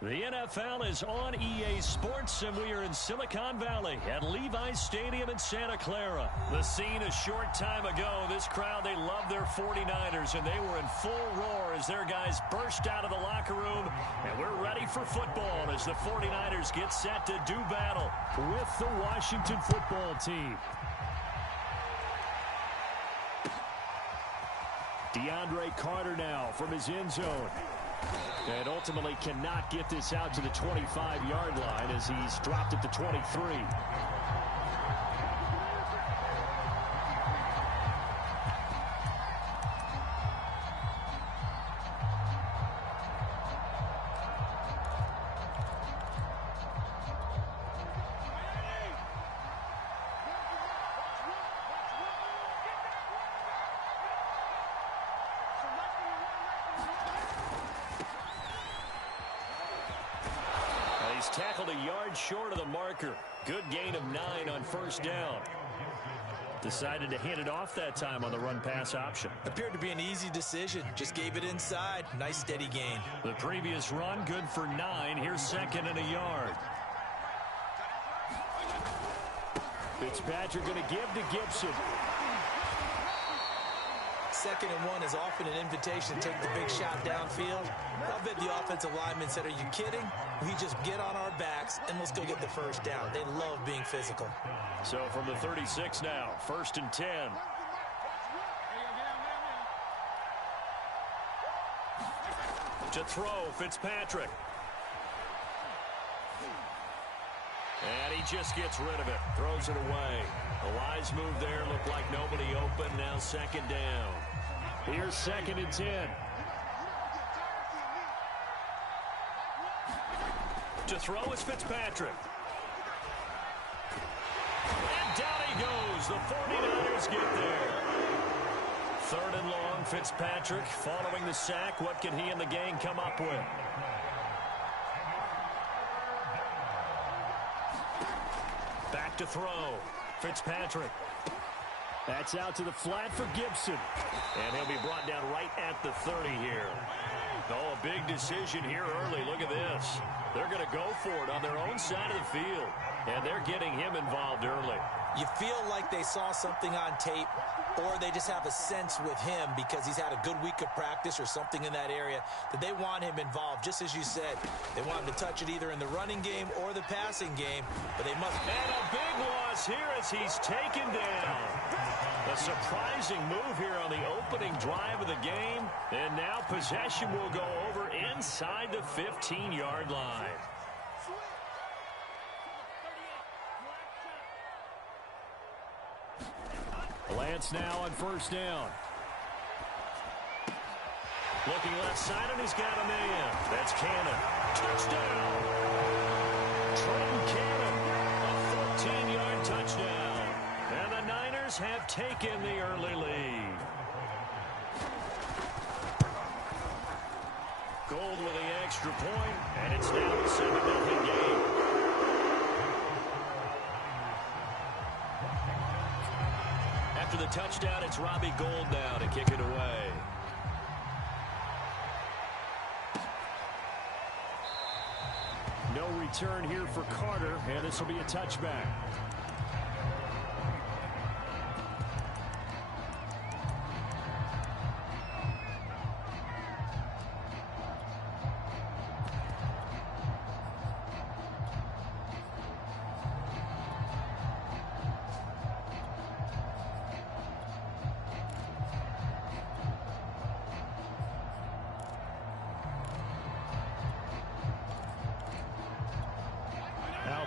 The NFL is on EA Sports, and we are in Silicon Valley at Levi's Stadium in Santa Clara. The scene a short time ago. This crowd, they love their 49ers, and they were in full roar as their guys burst out of the locker room. And we're ready for football as the 49ers get set to do battle with the Washington football team. DeAndre Carter now from his end zone. And ultimately cannot get this out to the 25-yard line as he's dropped at the 23. He's tackled a yard short of the marker. Good gain of 9 on first down. Decided to hand it off that time on the run-pass option. Appeared to be an easy decision. Just gave it inside. Nice steady gain. The previous run good for 9. Here's second and a yard. Fitzpatrick going to give to Gibson. Second and 1 is often an invitation to take the big shot downfield. I bet the offensive lineman said, are you kidding? We just get on our backs and let's go get the first down. They love being physical. So from the 36 now, 1st and 10. To throw, Fitzpatrick. And he just gets rid of it. Throws it away. The wise move there. Looked like nobody open. Now second down. Here's 2nd and 10. To throw is Fitzpatrick. And down he goes. The 49ers get there. 3rd and long, Fitzpatrick following the sack. What can he and the gang come up with? Back to throw. Fitzpatrick. That's out to the flat for Gibson. And he'll be brought down right at the 30 here. Oh, a big decision here early. Look at this. They're going to go for it on their own side of the field. And they're getting him involved early. You feel like they saw something on tape, or they just have a sense with him because he's had a good week of practice or something in that area that they want him involved. Just as you said, they want him to touch it either in the running game or the passing game, but they must. And a big loss here as he's taken down. A surprising move here on the opening drive of the game. And now possession will go over inside the 15-yard line. Lance now on first down. Looking left side, and he's got a man. That's Cannon. Touchdown! Trenton Cannon, a 14-yard touchdown. And the Niners have taken the early lead. Gold with the extra point, and it's now a 7-0 game. After the touchdown, it's Robbie Gould now to kick it away. No return here for Carter, and this will be a touchback.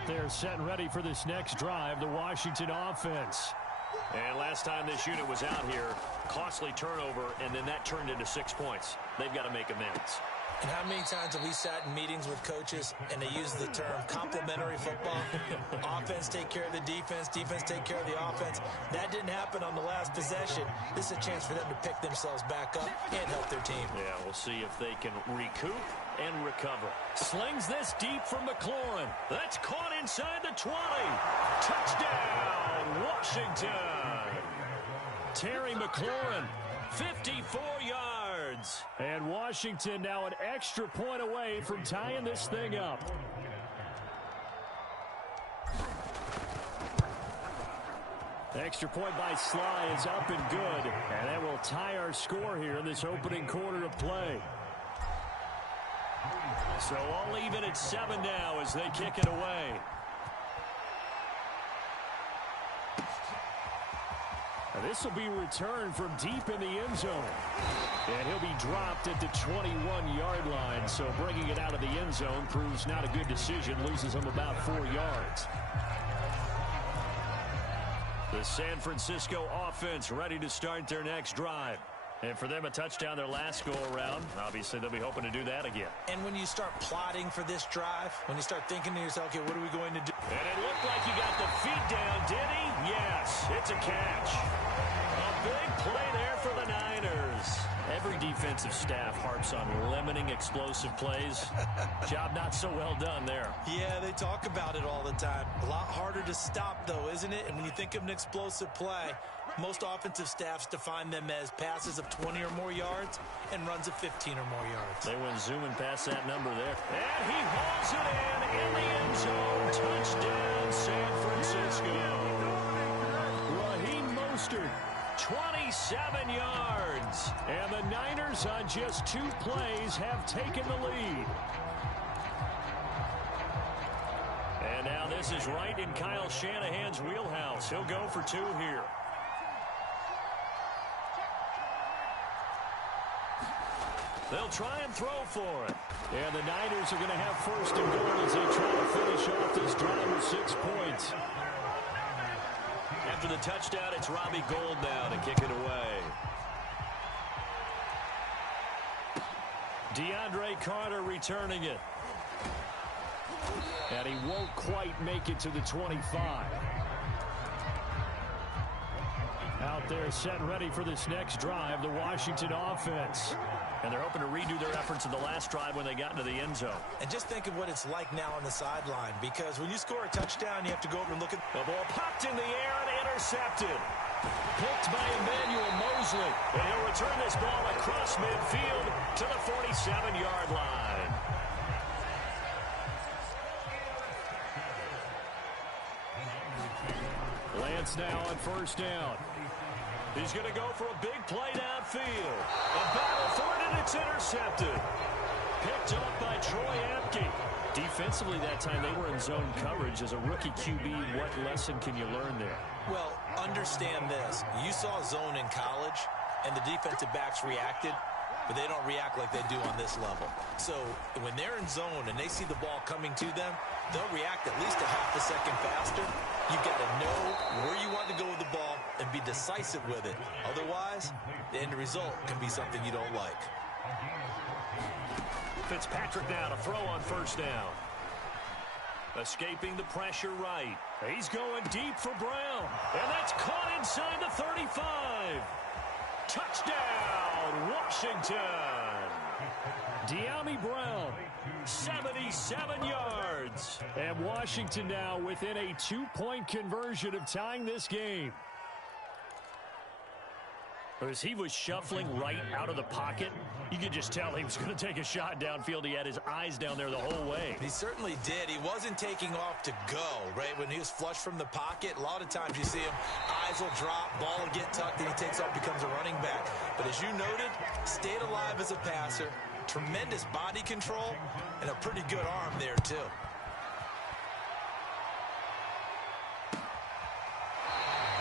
They're set and ready for this next drive, the Washington offense. And last time this unit was out here, costly turnover, and then that turned into 6 points. They've got to make amends. And how many times have we sat in meetings with coaches and they use the term complementary football? Offense take care of the defense, defense take care of the offense. That didn't happen on the last possession. This is a chance for them to pick themselves back up and help their team. Yeah, we'll see if they can recoup and recover. Slings this deep from McLaurin. That's caught inside the 20. Touchdown, Washington. Terry McLaurin, 54 yards. yards. And Washington now an extra point away from tying this thing up. Extra point by Sly is up and good. And that will tie our score here in this opening quarter of play. So all even at 7 now as they kick it away. Now this will be returned from deep in the end zone. And he'll be dropped at the 21-yard line. So bringing it out of the end zone proves not a good decision. Loses him about 4 yards. The San Francisco offense ready to start their next drive. And for them, a touchdown their last go-around. Obviously, they'll be hoping to do that again. And when you start plotting for this drive, when you start thinking to yourself, okay, what are we going to do? And it looked like he got the feet down, did he? Yes, it's a catch. A big play there for the Niners. Every defensive staff harps on limiting explosive plays. Job not so well done there. Yeah, they talk about it all the time. A lot harder to stop, though, isn't it? And when you think of an explosive play, most offensive staffs define them as passes of 20 or more yards and runs of 15 or more yards. They went zooming past that number there. And he hauls it in the end zone. Touchdown, San Francisco. Raheem Mostert, 27 yards. And the Niners on just 2 plays have taken the lead. And now this is right in Kyle Shanahan's wheelhouse. He'll go for 2 here. They'll try and throw for it. And the Niners are going to have first and goal as they try to finish off this drive with 6 points. After the touchdown, it's Robbie Gould now to kick it away. DeAndre Carter returning it. And he won't quite make it to the 25. Out there set and ready for this next drive, the Washington offense. And they're hoping to redo their efforts in the last drive when they got into the end zone. And just think of what it's like now on the sideline, because when you score a touchdown, you have to go over and look at the ball popped in the air and intercepted. Picked by Emmanuel Mosley. And he'll return this ball across midfield to the 47-yard line. Lance now on first down. He's going to go for a big play downfield. A battle for it, and it's intercepted. Picked up by Troy Apke. Defensively that time, they were in zone coverage. As a rookie QB, what lesson can you learn there? Well, understand this. You saw zone in college, and the defensive backs reacted, but they don't react like they do on this level. So when they're in zone and they see the ball coming to them, they'll react at least a half a second faster. You've got to know where you want to go with the ball and be decisive with it. Otherwise, the end result can be something you don't like. Fitzpatrick now to throw on first down. Escaping the pressure right. He's going deep for Brown. And that's caught inside the 35. Touchdown, Washington. De'Ami Brown, 77 yards. And Washington now within a 2-point conversion of tying this game. As he was shuffling right out of the pocket, you could just tell he was going to take a shot downfield. He had his eyes down there the whole way. He certainly did. He wasn't taking off to go, right? When he was flush from the pocket, a lot of times you see him, eyes will drop, ball will get tucked, and he takes off, becomes a running back. But as you noted, stayed alive as a passer, tremendous body control, and a pretty good arm there, too.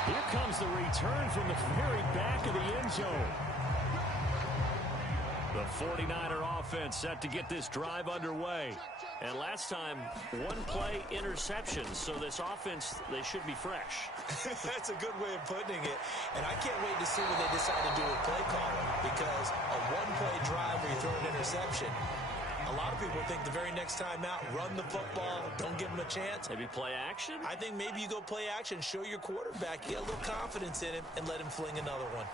Here comes the return from the very back of the end zone. The 49er offense set to get this drive underway. And last time, 1-play interception. So this offense, they should be fresh. That's a good way of putting it. And I can't wait to see what they decide to do with play calling. Because a 1-play drive where you throw an interception, a lot of people think the very next time out, run the football, don't give him a chance. Maybe play action? I think maybe you go play action, show your quarterback, get a little confidence in him, and let him fling another one.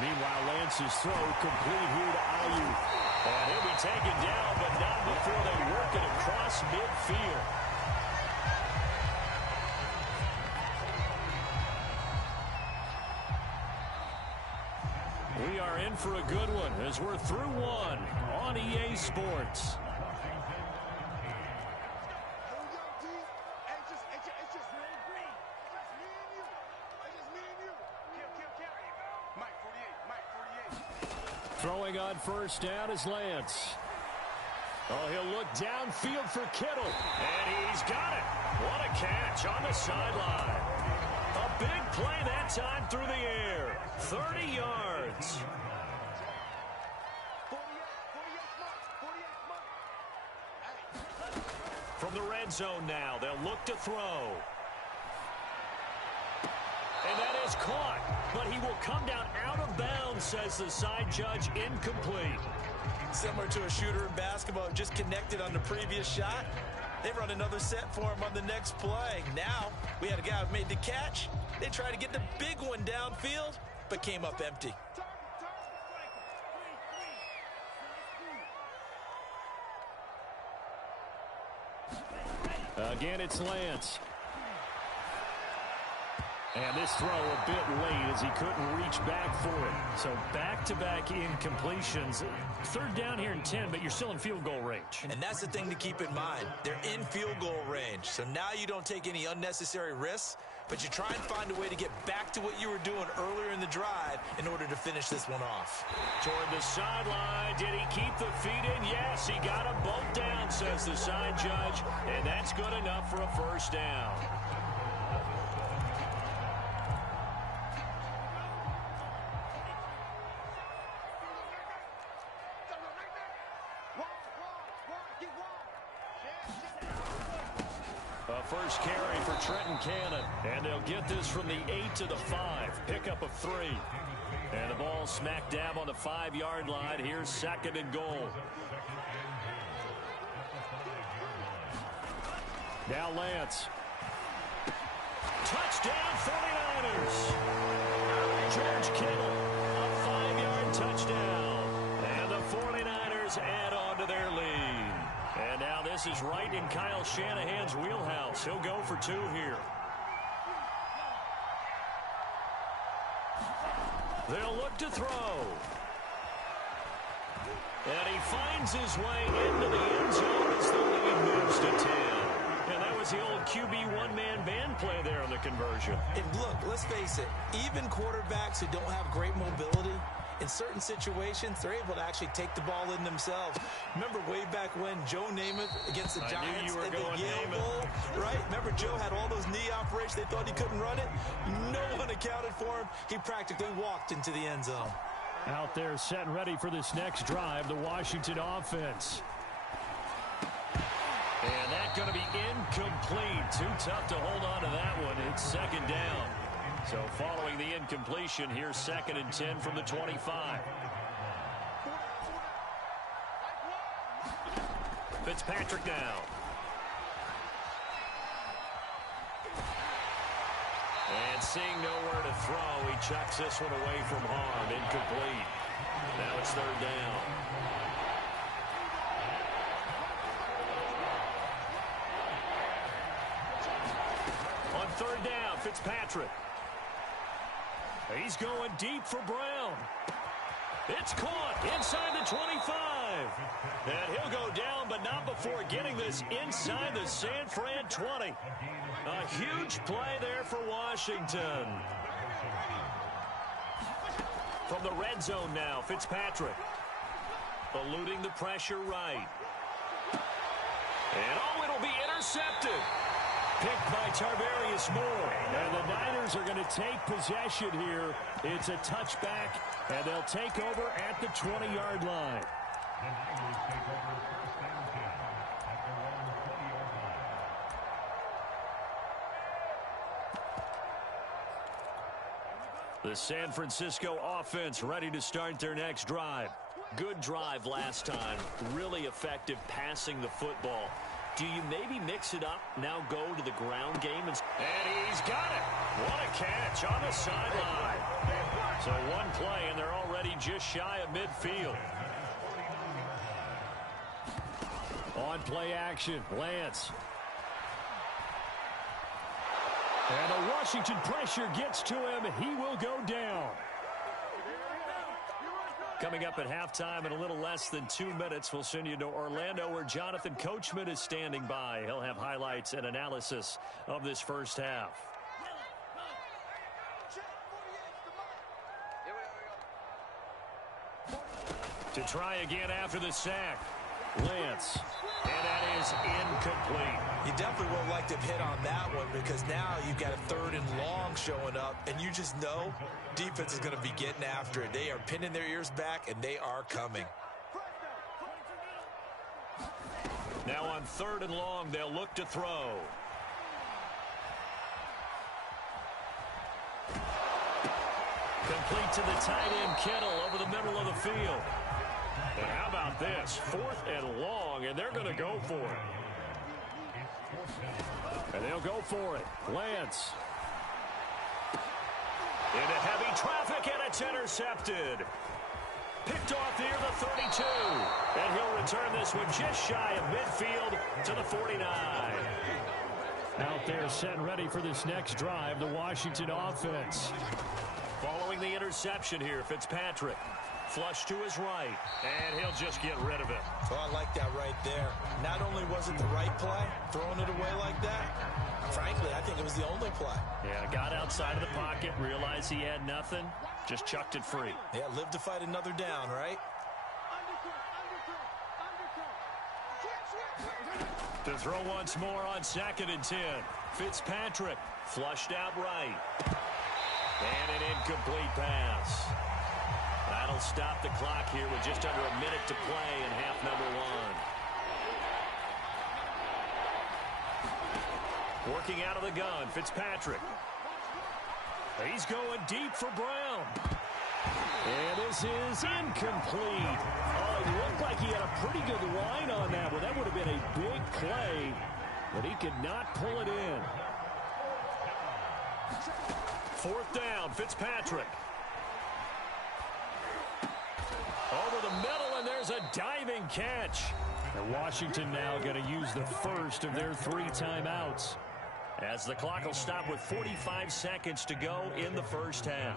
Meanwhile, Lance's throw complete here to Ayuk. And he'll be taken down, but not before they work it across midfield. We are in for a good one as we're through one on EA Sports. Throwing on first down is Lance. Oh, he'll look downfield for Kittle. And he's got it. What a catch on the sideline. A big play that time through the air. 30 yards. From the red zone now, they'll look to throw. And that is caught, but he will come down out of bounds, says the side judge, incomplete. Similar to a shooter in basketball, just connected on the previous shot. They run another set for him on the next play. Now, we had a guy who made the catch. They tried to get the big one downfield, but came up empty. Again, it's Lance. And this throw a bit late as he couldn't reach back for it. So back-to-back incompletions. Third down here in 10, but you're still in field goal range. And that's the thing to keep in mind. They're in field goal range. So now you don't take any unnecessary risks, but you try and find a way to get back to what you were doing earlier in the drive in order to finish this one off. Toward the sideline. Did he keep the feet in? Yes, he got them both down, says the side judge. And that's good enough for a first down. First carry for Trenton Cannon. And they'll get this from the 8 to the 5. Pickup of 3. And the ball smack dab on the 5-yard line. Here's second and goal. Now Lance. Touchdown 49ers. George Kittle, a 5-yard touchdown. And the 49ers add on to their lead. And now this is right in Kyle Shanahan's wheelhouse. He'll go for 2 here. They'll look to throw. And he finds his way into the end zone as the lead moves to 10. And that was the old QB one-man band play there on the conversion. And look, let's face it, even quarterbacks who don't have great mobility, in certain situations, they're able to actually take the ball in themselves. Remember way back when Joe Namath against the Giants at the Yale Bowl, right? Remember Joe had all those knee operations. They thought he couldn't run it. No one accounted for him. He practically walked into the end zone. Out there set and ready for this next drive, the Washington offense. And that's going to be incomplete. Too tough to hold on to that one. It's second down. So following the incompletion, here's second and 10 from the 25. Fitzpatrick now. And seeing nowhere to throw, he chucks this one away from harm. Incomplete. Now it's third down. On third down, Fitzpatrick. He's going deep for Brown. It's caught inside the 25. And he'll go down, but not before getting this inside the San Fran 20. A huge play there for Washington. From the red zone now, Fitzpatrick. Eluding the pressure right. And oh, it'll be intercepted. Picked by Tarvarius Moore. And the Niners are going to take possession here. It's a touchback, and they'll take over at the 20-yard line. The San Francisco offense ready to start their next drive. Good drive last time. Really effective passing the football. Do you maybe mix it up, now go to the ground game? And he's got it. What a catch on the sideline. So one play, and they're already just shy of midfield. On play action, Lance. And the Washington pressure gets to him. He will go down. Coming up at halftime in a little less than 2 minutes, we'll send you to Orlando where Jonathan Coachman is standing by. He'll have highlights and analysis of this first half. To try again after the sack. Lance. And that is incomplete. You definitely would have liked to hit on that one because now you've got a 3rd and long showing up, and you just know defense is going to be getting after it. They are pinning their ears back, and they are coming. Now on 3rd and long, they'll look to throw. Complete to the tight end, Kittle, over the middle of the field. And how about this? 4th and long, and they're going to go for it. And they'll go for it. Lance. Into heavy traffic, and it's intercepted. Picked off near the 32. And he'll return this one just shy of midfield to the 49. Out there set and ready for this next drive, the Washington offense. Following the interception here, Fitzpatrick. Flush to his right, and he'll just get rid of it. Oh, I like that right there. Not only was it the right play, throwing it away like that, frankly, I think it was the only play. Yeah, got outside of the pocket, realized he had nothing, just chucked it free. Yeah, live to fight another down, right? To throw once more on 2nd and 10. Fitzpatrick flushed out right. And an incomplete pass. That'll stop the clock here with just under a minute to play in half number 1. Working out of the gun, Fitzpatrick. He's going deep for Brown. And this is incomplete. Oh, it looked like he had a pretty good line on that one. That would have been a big play, but he could not pull it in. 4th down, Fitzpatrick. Over the middle, and there's a diving catch. And Washington now going to use the first of their 3 timeouts, as the clock will stop with 45 seconds to go in the first half.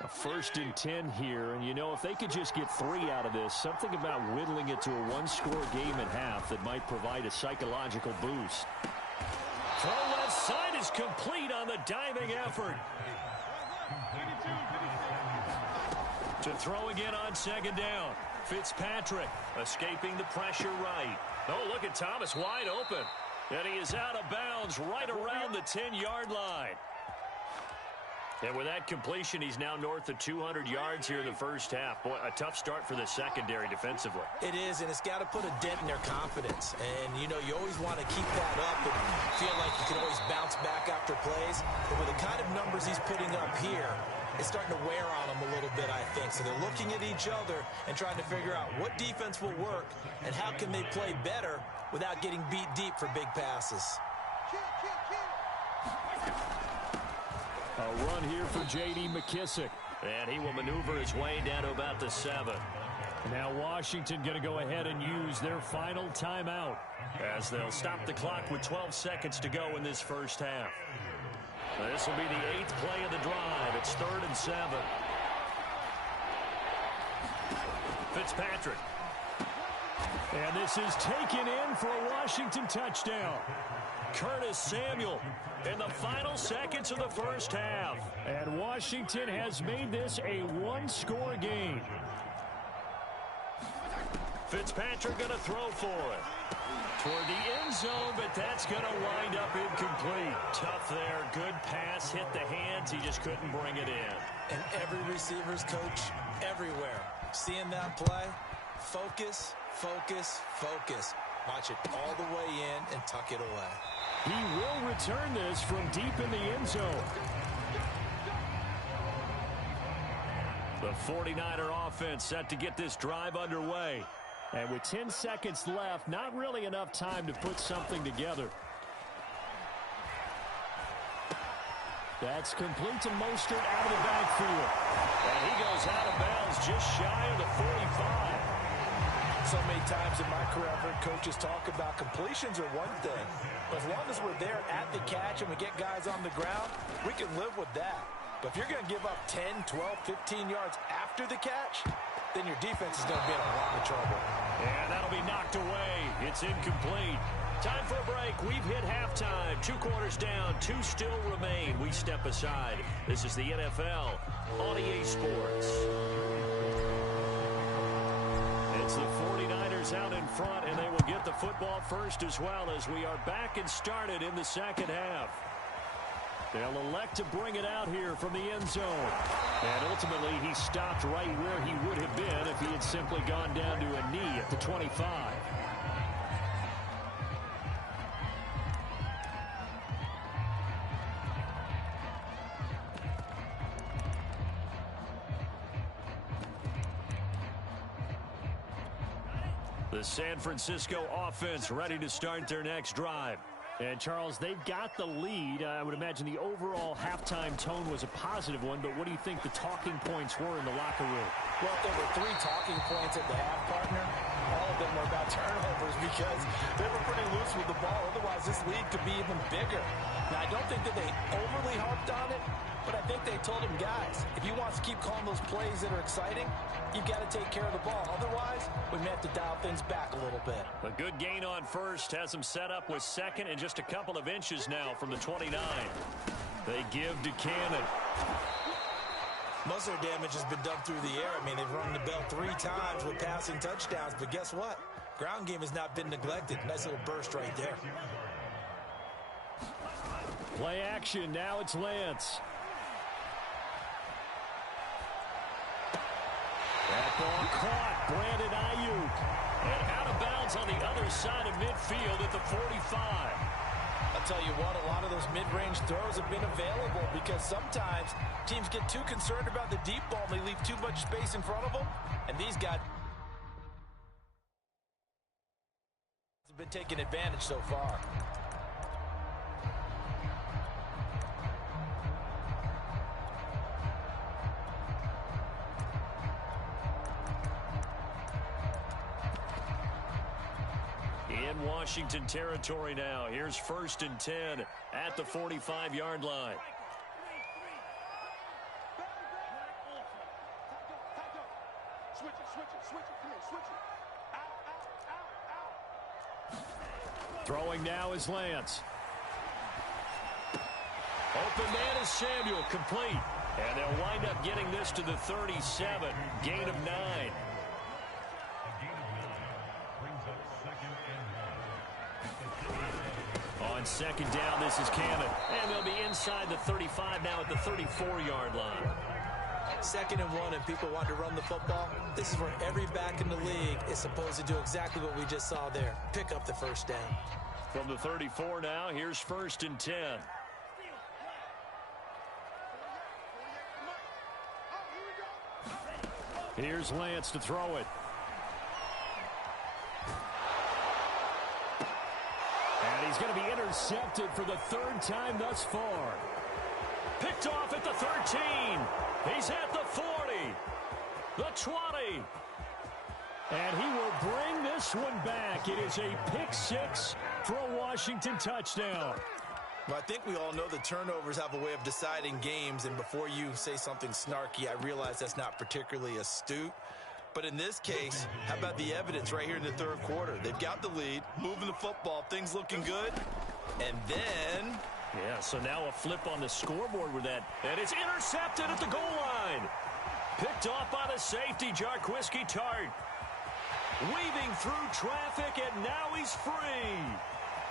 A 1st and 10 here, and you know, if they could just get 3 out of this, something about whittling it to a 1-score game at half that might provide a psychological boost. Throw left side is complete on the diving effort. To throw again on 2nd down. Fitzpatrick escaping the pressure right. Oh, look at Thomas wide open. And he is out of bounds right around the 10-yard line. And with that completion, he's now north of 200 yards here in the first half. Boy, a tough start for the secondary defensively. It is, and it's got to put a dent in their confidence. And, you know, you always want to keep that up and feel like you can always bounce back after plays. But with the kind of numbers he's putting up here, it's starting to wear on them a little bit, I think. So they're looking at each other and trying to figure out what defense will work and how can they play better without getting beat deep for big passes. A run here for J.D. McKissick. And he will maneuver his way down to about the 7. Now Washington going to go ahead and use their final timeout, as they'll stop the clock with 12 seconds to go in this first half. This will be the 8th play of the drive. It's 3rd and 7. Fitzpatrick. And this is taken in for a Washington touchdown. Curtis Samuel in the final seconds of the first half. And Washington has made this a 1-score game. Fitzpatrick going to throw for it. Toward the end zone, but that's going to wind up incomplete. Tough there. Good pass. Hit the hands. He just couldn't bring it in. And every receiver's coach everywhere. Seeing that play, focus, focus, focus. Watch it all the way in and tuck it away. He will return this from deep in the end zone. The 49er offense set to get this drive underway. And with 10 seconds left, not really enough time to put something together. That's complete to Mostert out of the backfield. And he goes out of bounds just shy of the 45. So many times in my career, I've heard coaches talk about completions are one thing. But as long as we're there at the catch and we get guys on the ground, we can live with that. But if you're going to give up 10, 12, 15 yards after the catch, then your defense is going to be in a lot of trouble. And that'll be knocked away. It's incomplete. Time for a break. We've hit halftime. 2 quarters down. 2 still remain. We step aside. This is the NFL on EA Sports. It's the 49ers out in front, and they will get the football first as well as we are back and started in the second half. They'll elect to bring it out here from the end zone. And ultimately, he stopped right where he would have been if he had simply gone down to a knee at the 25. The San Francisco offense ready to start their next drive. And, Charles, they've got the lead. I would imagine the overall halftime tone was a positive one, but what do you think the talking points were in the locker room? Well, there were 3 talking points at the half, partner. All of them were about turnovers because they were pretty loose with the ball. Otherwise, this lead could be even bigger. Now, I don't think that they overly harped on it, but I think they told them, guys, if you want to keep calling those plays that are exciting, you've got to take care of the ball. Otherwise, we may have to dial things back a little bit. A good gain on first has them set up with second and just a couple of inches now from the 29. They give to Cannon. Most of their damage has been done through the air. I mean, they've rung the bell 3 times with passing touchdowns, but guess what? Ground game has not been neglected. Nice little burst right there. Play action. Now it's Lance. That ball caught. Brandon Ayuk. And out of bounds on the other side of midfield at the 45. I'll tell you what, a lot of those mid-range throws have been available because sometimes teams get too concerned about the deep ball and they leave too much space in front of them. And these guys have been taking advantage so far. In Washington territory now. Here's 1st and 10 at the 45-yard line. Throwing now is Lance. Open man is Samuel, complete. And they'll wind up getting this to the 37. Gain of 9. On 2nd down, this is Cannon. And they'll be inside the 35 now at the 34-yard line. 2nd and 1, and people want to run the football. This is where every back in the league is supposed to do exactly what we just saw there. Pick up the first down. From the 34 now, here's 1st and 10. Here's Lance to throw it. And he's going to be intercepted for the 3rd time thus far. Picked off at the 13. He's at the 40. The 20. And he will bring this one back. It is a pick 6 for a Washington touchdown. Well, I think we all know the turnovers have a way of deciding games, and before you say something snarky, I realize that's not particularly astute. But in this case, how about the evidence right here in the 3rd quarter? They've got the lead, moving the football, things looking good, and then... Yeah, so now a flip on the scoreboard with that. And it's intercepted at the goal line. Picked off by the safety, Jarquiski Tart. Weaving through traffic, and now he's free.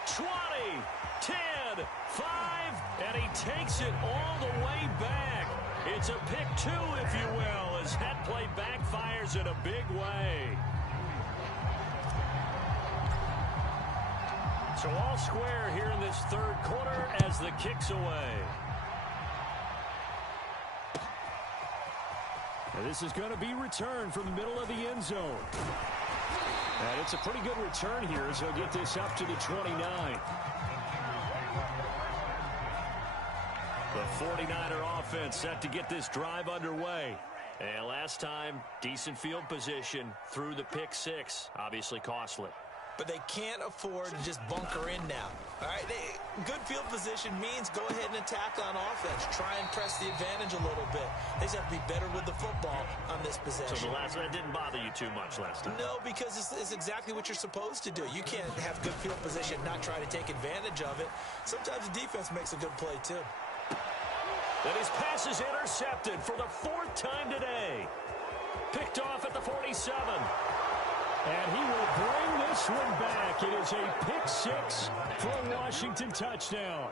20, 10, 5, and he takes it all the way back. It's a pick 2, if you will, as that play backfires in a big way. So all square here in this 3rd quarter as the kick's away. And this is going to be returned from the middle of the end zone. And it's a pretty good return here as he'll get this up to the 29. The 49er offense set to get this drive underway. And last time, decent field position through the pick 6. Obviously costly. but they can't afford to just bunker in now. All right, good field position means go ahead and attack on offense. Try and press the advantage a little bit. They just have to be better with the football on this possession. So the last one didn't bother you too much last time? No, because it's exactly what you're supposed to do. You can't have good field position, not try to take advantage of it. Sometimes the defense makes a good play, too. And his pass is intercepted for the 4th time today. Picked off at the 47. And he will bring this one back. It is a pick 6 for a Washington touchdown.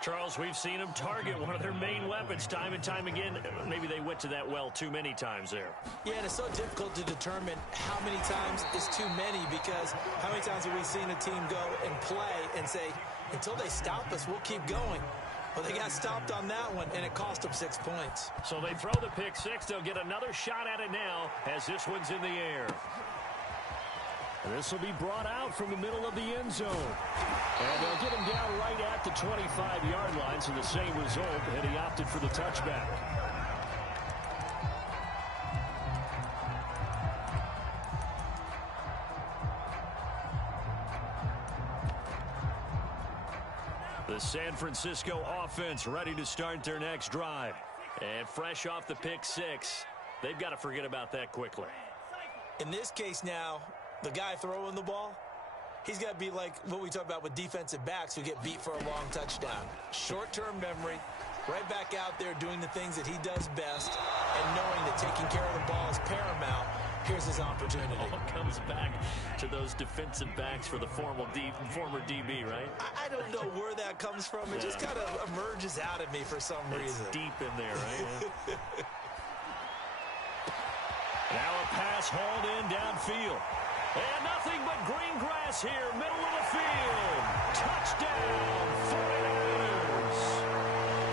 Charles, we've seen him target one of their main weapons time and time again. Maybe they went to that well too many times there. Yeah, and it's so difficult to determine how many times is too many, because how many times have we seen a team go and play and say, until they stop us, we'll keep going. Well, they got stopped on that one, and it cost them 6 points. So they throw the pick 6. They'll get another shot at it now as this one's in the air. And this will be brought out from the middle of the end zone. And they'll get him down right at the 25-yard line, so the same result, and he opted for the touchback. The San Francisco offense ready to start their next drive. And fresh off the pick 6, they've got to forget about that quickly. In this case now, the guy throwing the ball, he's got to be like what we talk about with defensive backs who get beat for a long touchdown. Short-term memory, right back out there doing the things that he does best, and knowing that taking care of the ball is paramount. Here's his opportunity. All comes back to those defensive backs for the former DB, right? I don't know where that comes from. It just kind of emerges out of me for some reason. It's deep in there, right? Now a pass hauled in downfield. And nothing but green grass here, middle of the field. Touchdown, 49ers.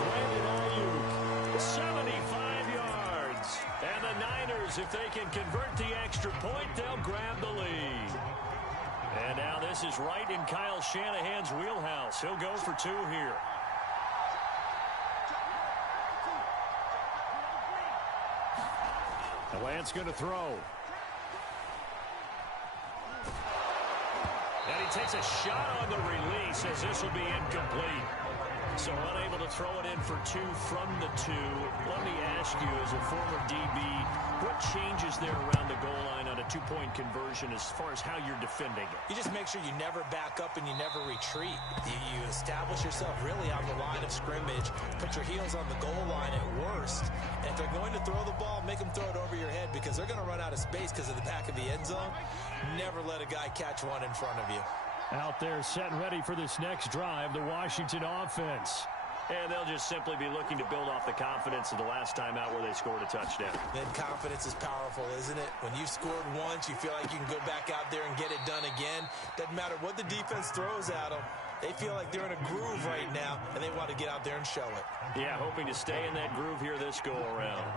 Brandon Ayuk, 75 yards. And the Niners, if they can convert the extra point, they'll grab the lead. And now this is right in Kyle Shanahan's wheelhouse. He'll go for 2 here. The Lance going to throw. And he takes a shot on the release as this will be incomplete. So unable to throw it in for 2 from the 2. Let me ask you, as a former DB, what changes there around the goal line on a 2-point conversion as far as how you're defending it? You just make sure you never back up and you never retreat. You establish yourself really on the line of scrimmage, put your heels on the goal line at worst. And if they're going to throw the ball, make them throw it over your head, because they're going to run out of space because of the back of the end zone. Never let a guy catch one in front of you. Out there set ready for this next drive, the Washington offense. And they'll just simply be looking to build off the confidence of the last time out where they scored a touchdown. Then confidence is powerful, isn't it? When you've scored once, you feel like you can go back out there and get it done again. Doesn't matter what the defense throws at them. They feel like they're in a groove right now, and they want to get out there and show it. Yeah, hoping to stay in that groove here this go-around.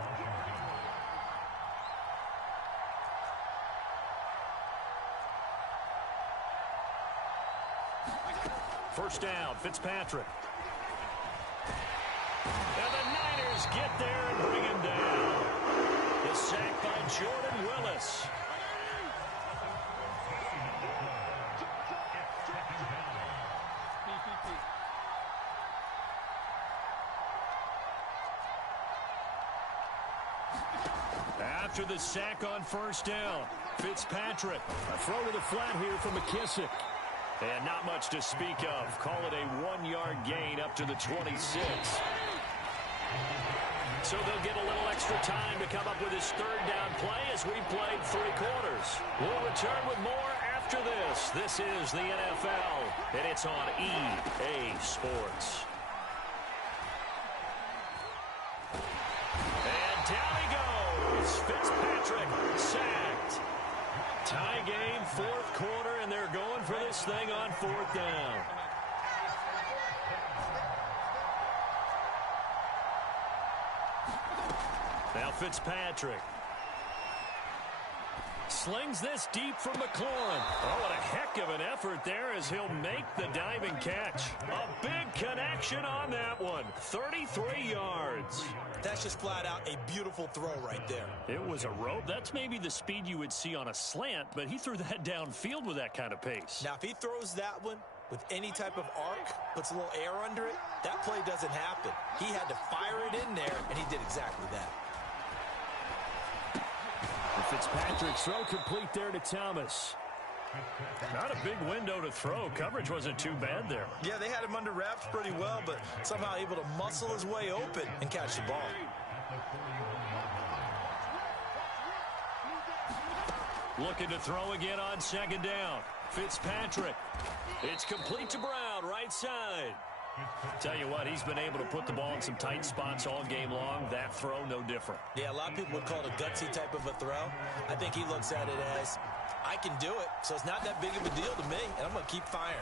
First down, Fitzpatrick. And the Niners get there and bring him down. The sack by Jordan Willis. After the sack on first down, Fitzpatrick. A throw to the flat here from McKissick. And not much to speak of. Call it a 1-yard gain up to the 26. So they'll get a little extra time to come up with his 3rd down play as we played 3 quarters. We'll return with more after this. This is the NFL, and it's on EA Sports. And down he goes. Fitzpatrick sacked. Tie game, 4th quarter, and they're going for this thing on 4th down. Now Fitzpatrick. Slings this deep from McLaurin. Oh, what a heck of an effort there as he'll make the diving catch. A big connection on that one. 33 yards. That's just flat out a beautiful throw right there. It was a rope. That's maybe the speed you would see on a slant, but he threw that downfield with that kind of pace. Now, if he throws that one with any type of arc, puts a little air under it, that play doesn't happen. He had to fire it in there, and he did exactly that. Fitzpatrick's throw complete there to Thomas. Not a big window to throw. Coverage wasn't too bad there. Yeah, they had him under wraps pretty well, but somehow able to muscle his way open and catch the ball. Looking to throw again on second down. Fitzpatrick. It's complete to Brown, right side. Tell you what, he's been able to put the ball in some tight spots all game long. That throw, no different. Yeah, a lot of people would call it a gutsy type of a throw. I think he looks at it as, I can do it, so it's not that big of a deal to me, and I'm going to keep firing.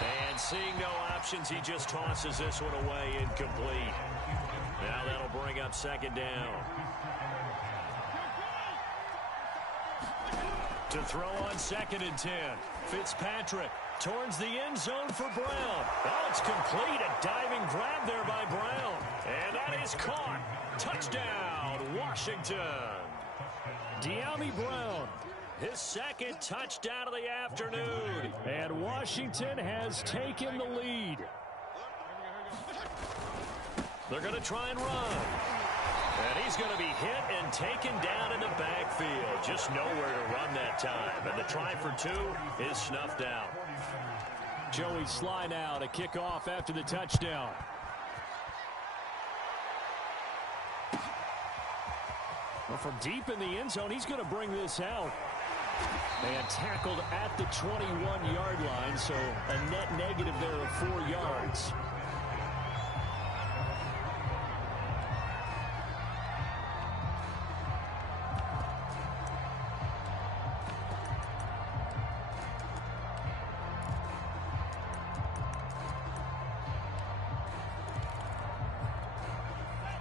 And seeing no options, he just tosses this one away, incomplete. Now that'll bring up second down. To throw on 2nd and 10. Fitzpatrick towards the end zone for Brown. Oh, it's complete. A diving grab there by Brown. And that is caught. Touchdown, Washington. De'Ami Brown, his second touchdown of the afternoon. And Washington has taken the lead. They're going to try and run. And he's going to be hit and taken down in the backfield. Just nowhere to run that time. And the try for 2 is snuffed out. Joey Sly now to kick off after the touchdown. Well, from deep in the end zone, he's going to bring this out. And tackled at the 21-yard line, so a net negative there of 4 yards.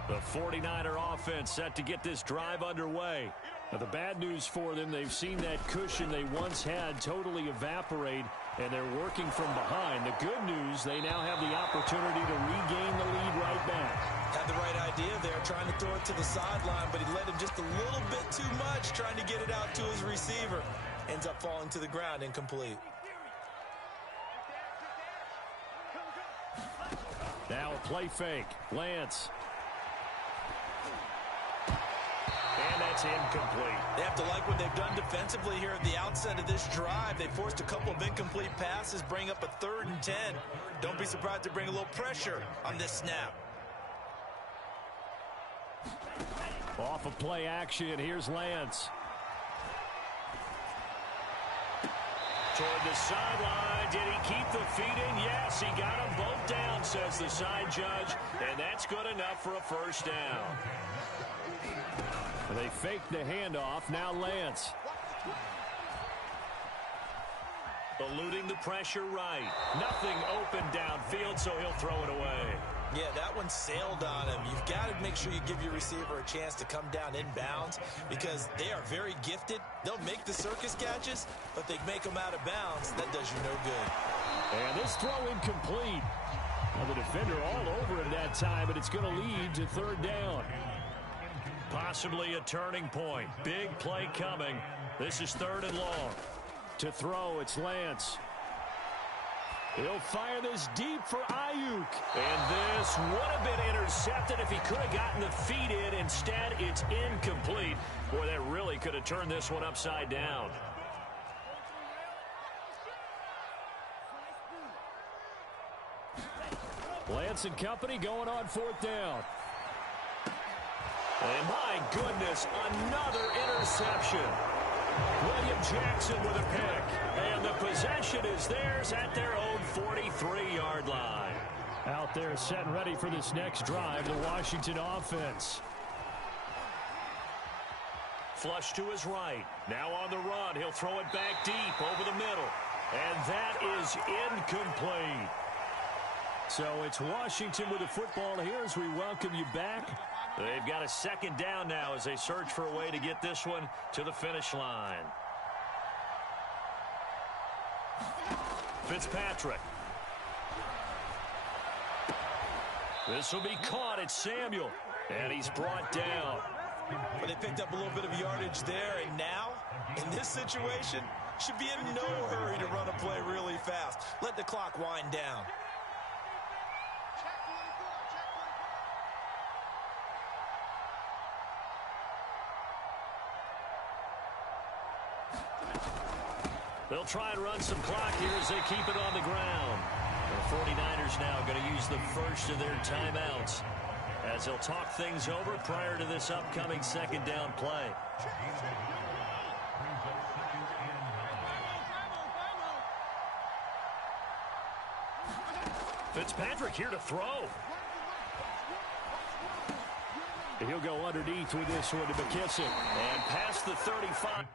The 49er offense set to get this drive underway. Now, the bad news for them, they've seen that cushion they once had totally evaporate, and they're working from behind. The good news, they now have the opportunity to regain the lead right back. Had the right idea there, trying to throw it to the sideline, but he let him just a little bit too much, trying to get it out to his receiver. Ends up falling to the ground, incomplete. Now a play fake. Lance. And that's incomplete. They have to like what they've done defensively here at the outset of this drive. They forced a couple of incomplete passes, bring up a 3rd and 10. Don't be surprised to bring a little pressure on this snap. Off of play action, here's Lance. Toward the sideline, did he keep the feet in? Yes, he got them both down, says the side judge, and that's good enough for a first down. They fake the handoff. Now Lance. Eluding the pressure right. Nothing open downfield, so he'll throw it away. Yeah, that one sailed on him. You've got to make sure you give your receiver a chance to come down inbounds because they are very gifted. They'll make the circus catches, but they make them out of bounds. That does you no good. And this throw incomplete. Well, the defender all over him that time, but it's going to lead to 3rd down. Possibly a turning point. Big play coming. This is 3rd and long. To throw, it's Lance. He'll fire this deep for Ayuk. And this would have been intercepted if he could have gotten the feet in. Instead, it's incomplete. Boy, that really could have turned this one upside down. Lance and company going on 4th down. And my goodness, another interception. William Jackson with a pick. And the possession is theirs at their own 43-yard line. Out there set and ready for this next drive, the Washington offense. Flush to his right. Now on the run. He'll throw it back deep over the middle. And that is incomplete. So it's Washington with the football here as we welcome you back. They've got a second down now as they search for a way to get this one to the finish line. Fitzpatrick. This will be caught. It's Samuel. And he's brought down. But they picked up a little bit of yardage there, and now, in this situation, should be in no hurry to run a play really fast. Let the clock wind down. They'll try and run some clock here as they keep it on the ground. The 49ers now going to use the first of their timeouts as they'll talk things over prior to this upcoming second down play. Fitzpatrick here to throw. He'll go underneath with this one to McKissick. And past the 35.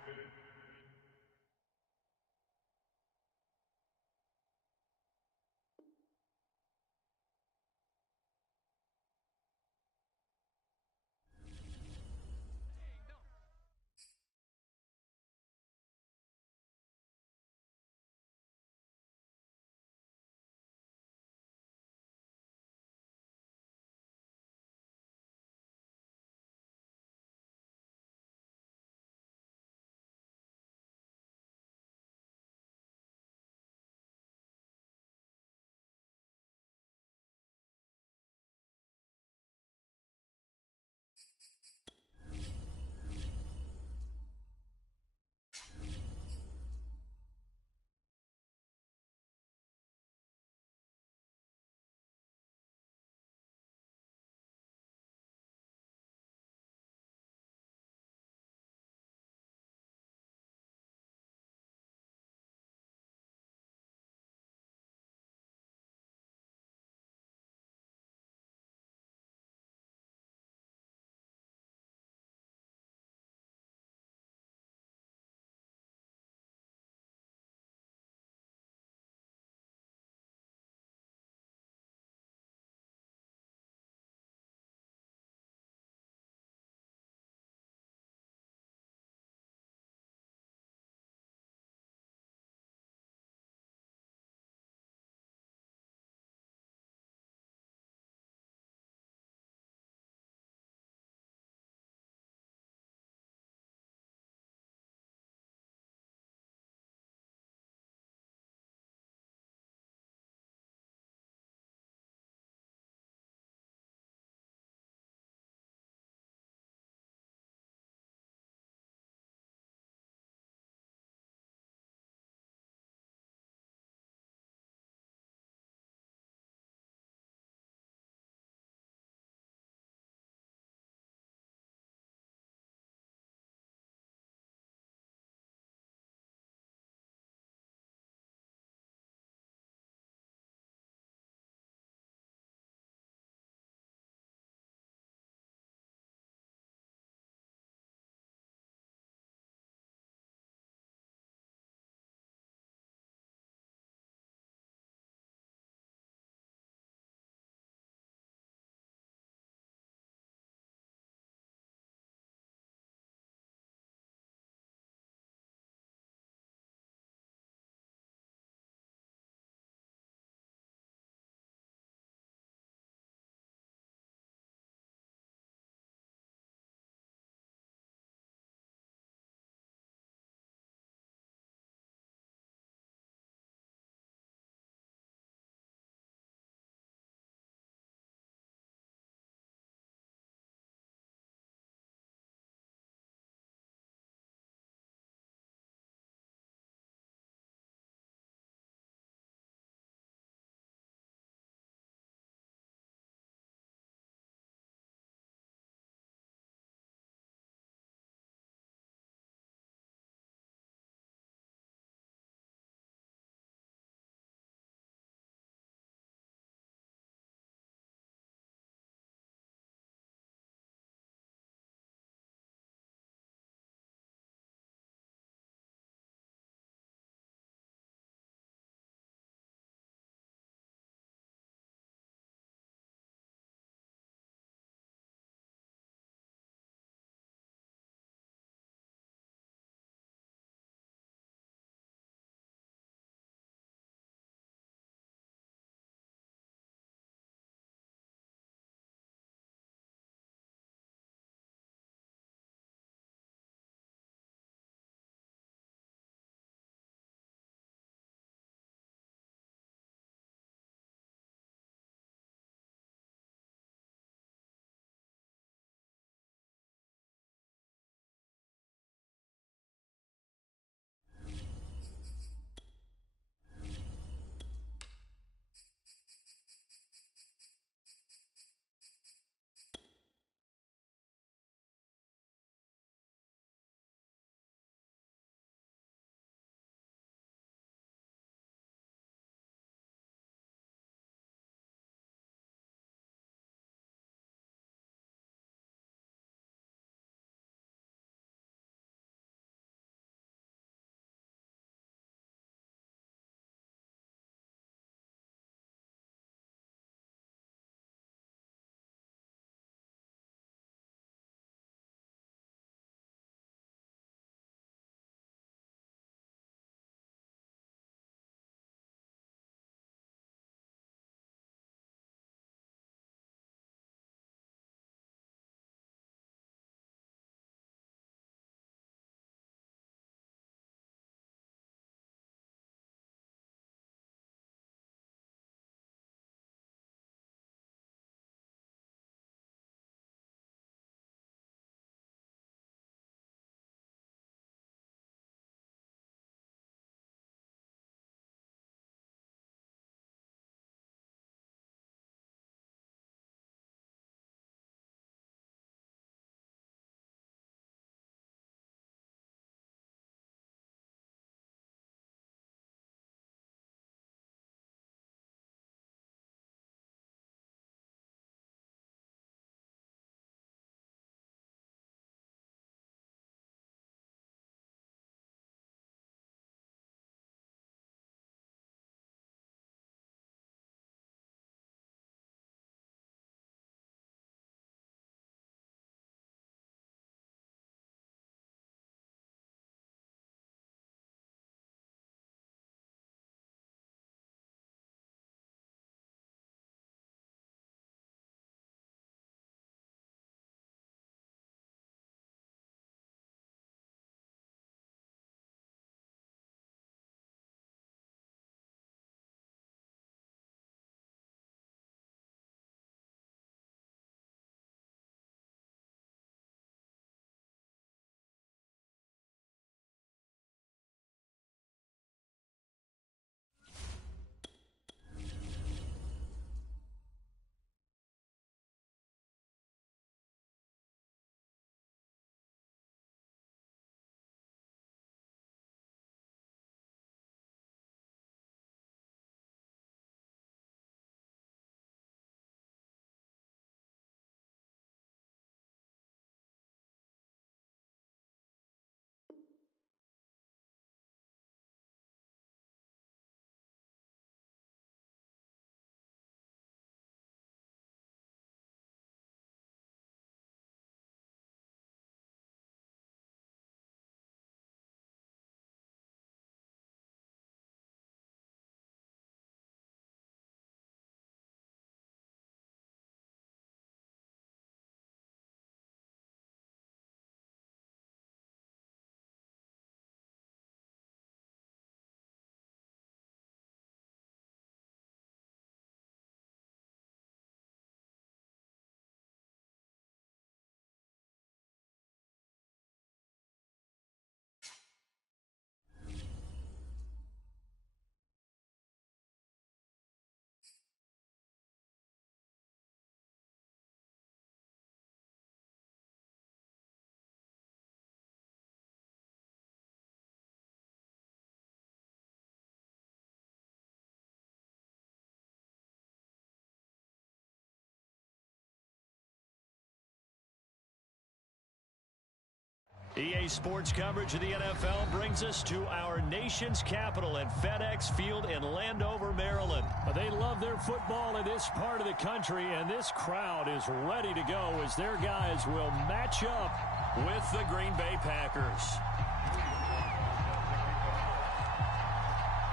EA Sports coverage of the NFL brings us to our nation's capital at FedEx Field in Landover, Maryland. They love their football in this part of the country, and this crowd is ready to go as their guys will match up with the Green Bay Packers.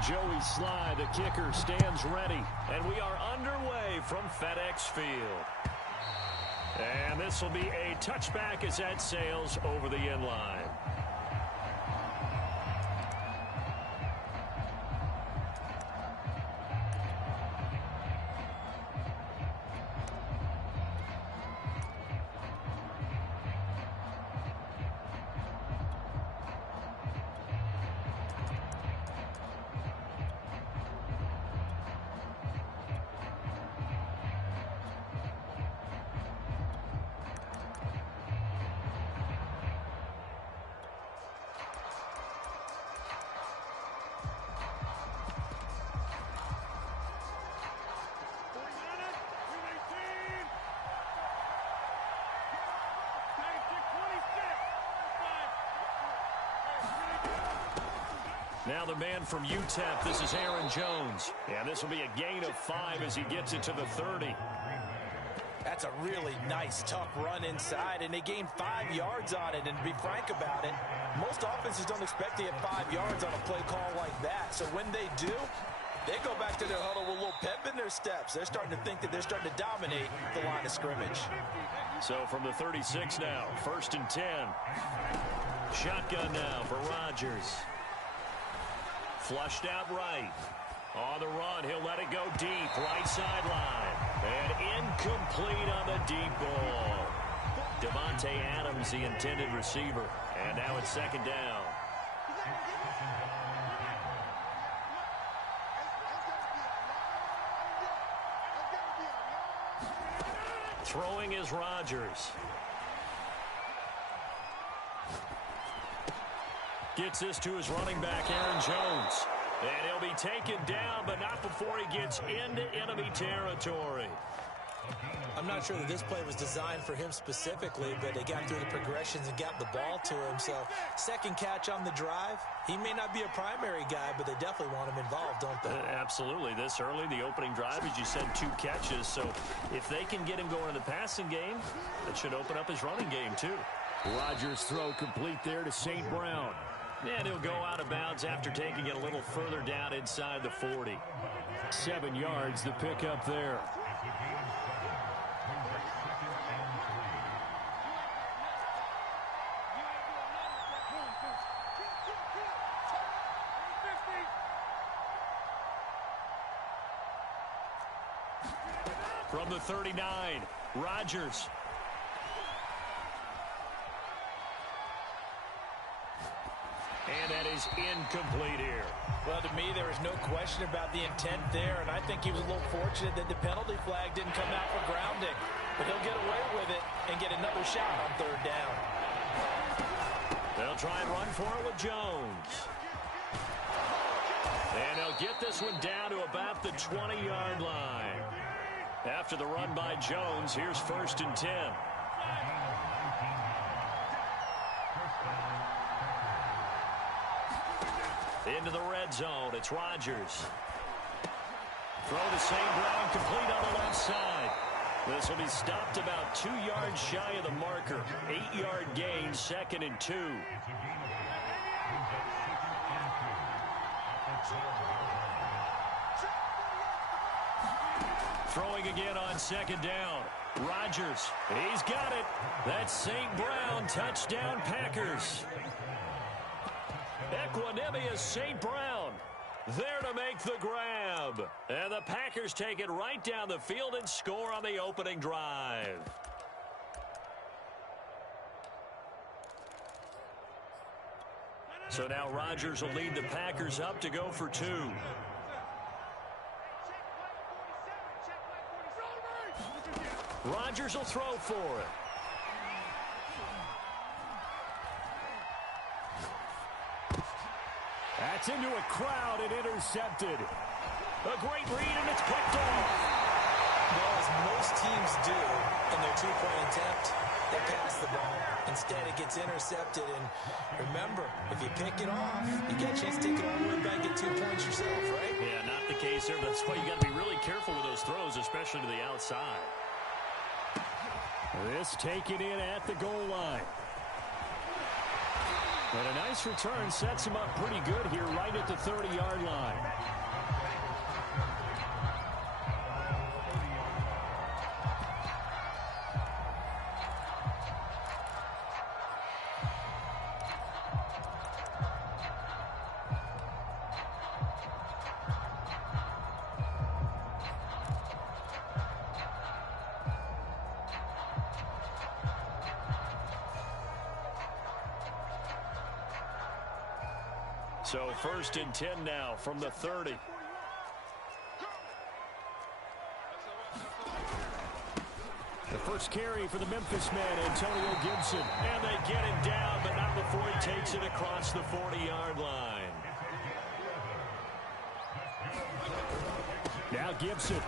Joey Sly, the kicker, stands ready, and we are underway from FedEx Field. And this will be a touchback as that sails over the end line. Now the man from UTEP, this is Aaron Jones. And this will be a gain of 5 as he gets it to the 30. That's a really nice, tough run inside, and they gained 5 yards on it. And to be frank about it, most offenses don't expect to get 5 yards on a play call like that. So when they do, they go back to their huddle with a little pep in their steps. They're starting to think that they're starting to dominate the line of scrimmage. So from the 36 now, 1st and 10. Shotgun now for Rodgers. Flushed out right. On the run, he'll let it go deep. Right sideline. And incomplete on the deep ball. Devontae Adams, the intended receiver. And now it's 2nd down. Throwing is Rodgers. Gets this to his running back, Aaron Jones. And he'll be taken down, but not before he gets into enemy territory. I'm not sure that this play was designed for him specifically, but they got through the progressions and got the ball to him. So, second catch on the drive. He may not be a primary guy, but they definitely want him involved, don't they? Absolutely. This early, the opening drive, as you said, 2 catches. So, if they can get him going in the passing game, it should open up his running game, too. Rodgers' throw complete there to St. Brown. And he'll go out of bounds after taking it a little further down inside the 40. 7 yards, the pickup there. From the 39, Rodgers. And that is incomplete here. Well, to me, there is no question about the intent there, and I think he was a little fortunate that the penalty flag didn't come out for grounding. But he'll get away with it and get another shot on 3rd down. They'll try and run for it with Jones. And they'll get this one down to about the 20-yard line. After the run by Jones, here's 1st and 10. Into the red zone, it's Rodgers. Throw to St. Brown, complete on the left side. This will be stopped about 2 yards shy of the marker. 8-yard gain, 2nd and 2. Throwing again on 2nd down. Rodgers, he's got it. That's St. Brown, touchdown Packers. Equanimous St. Brown there to make the grab. And the Packers take it right down the field and score on the opening drive. So now Rodgers will lead the Packers up to go for 2. Rodgers will throw for it. That's into a crowd and intercepted. A great read, and it's picked off. Well, as most teams do, in their two-point attempt, they pass the ball. Instead, it gets intercepted. And remember, if you pick it off, you get a chance to take it all the way back and get 2 points yourself, right? Yeah, not the case there. That's why you got to be really careful with those throws, especially to the outside. This taken in at the goal line. And a nice return sets him up pretty good here right at the 30-yard line. So 1st and 10 now from the 30. The first carry for the Memphis man, Antonio Gibson. And they get him down, but not before he takes it across the 40-yard line. Now Gibson.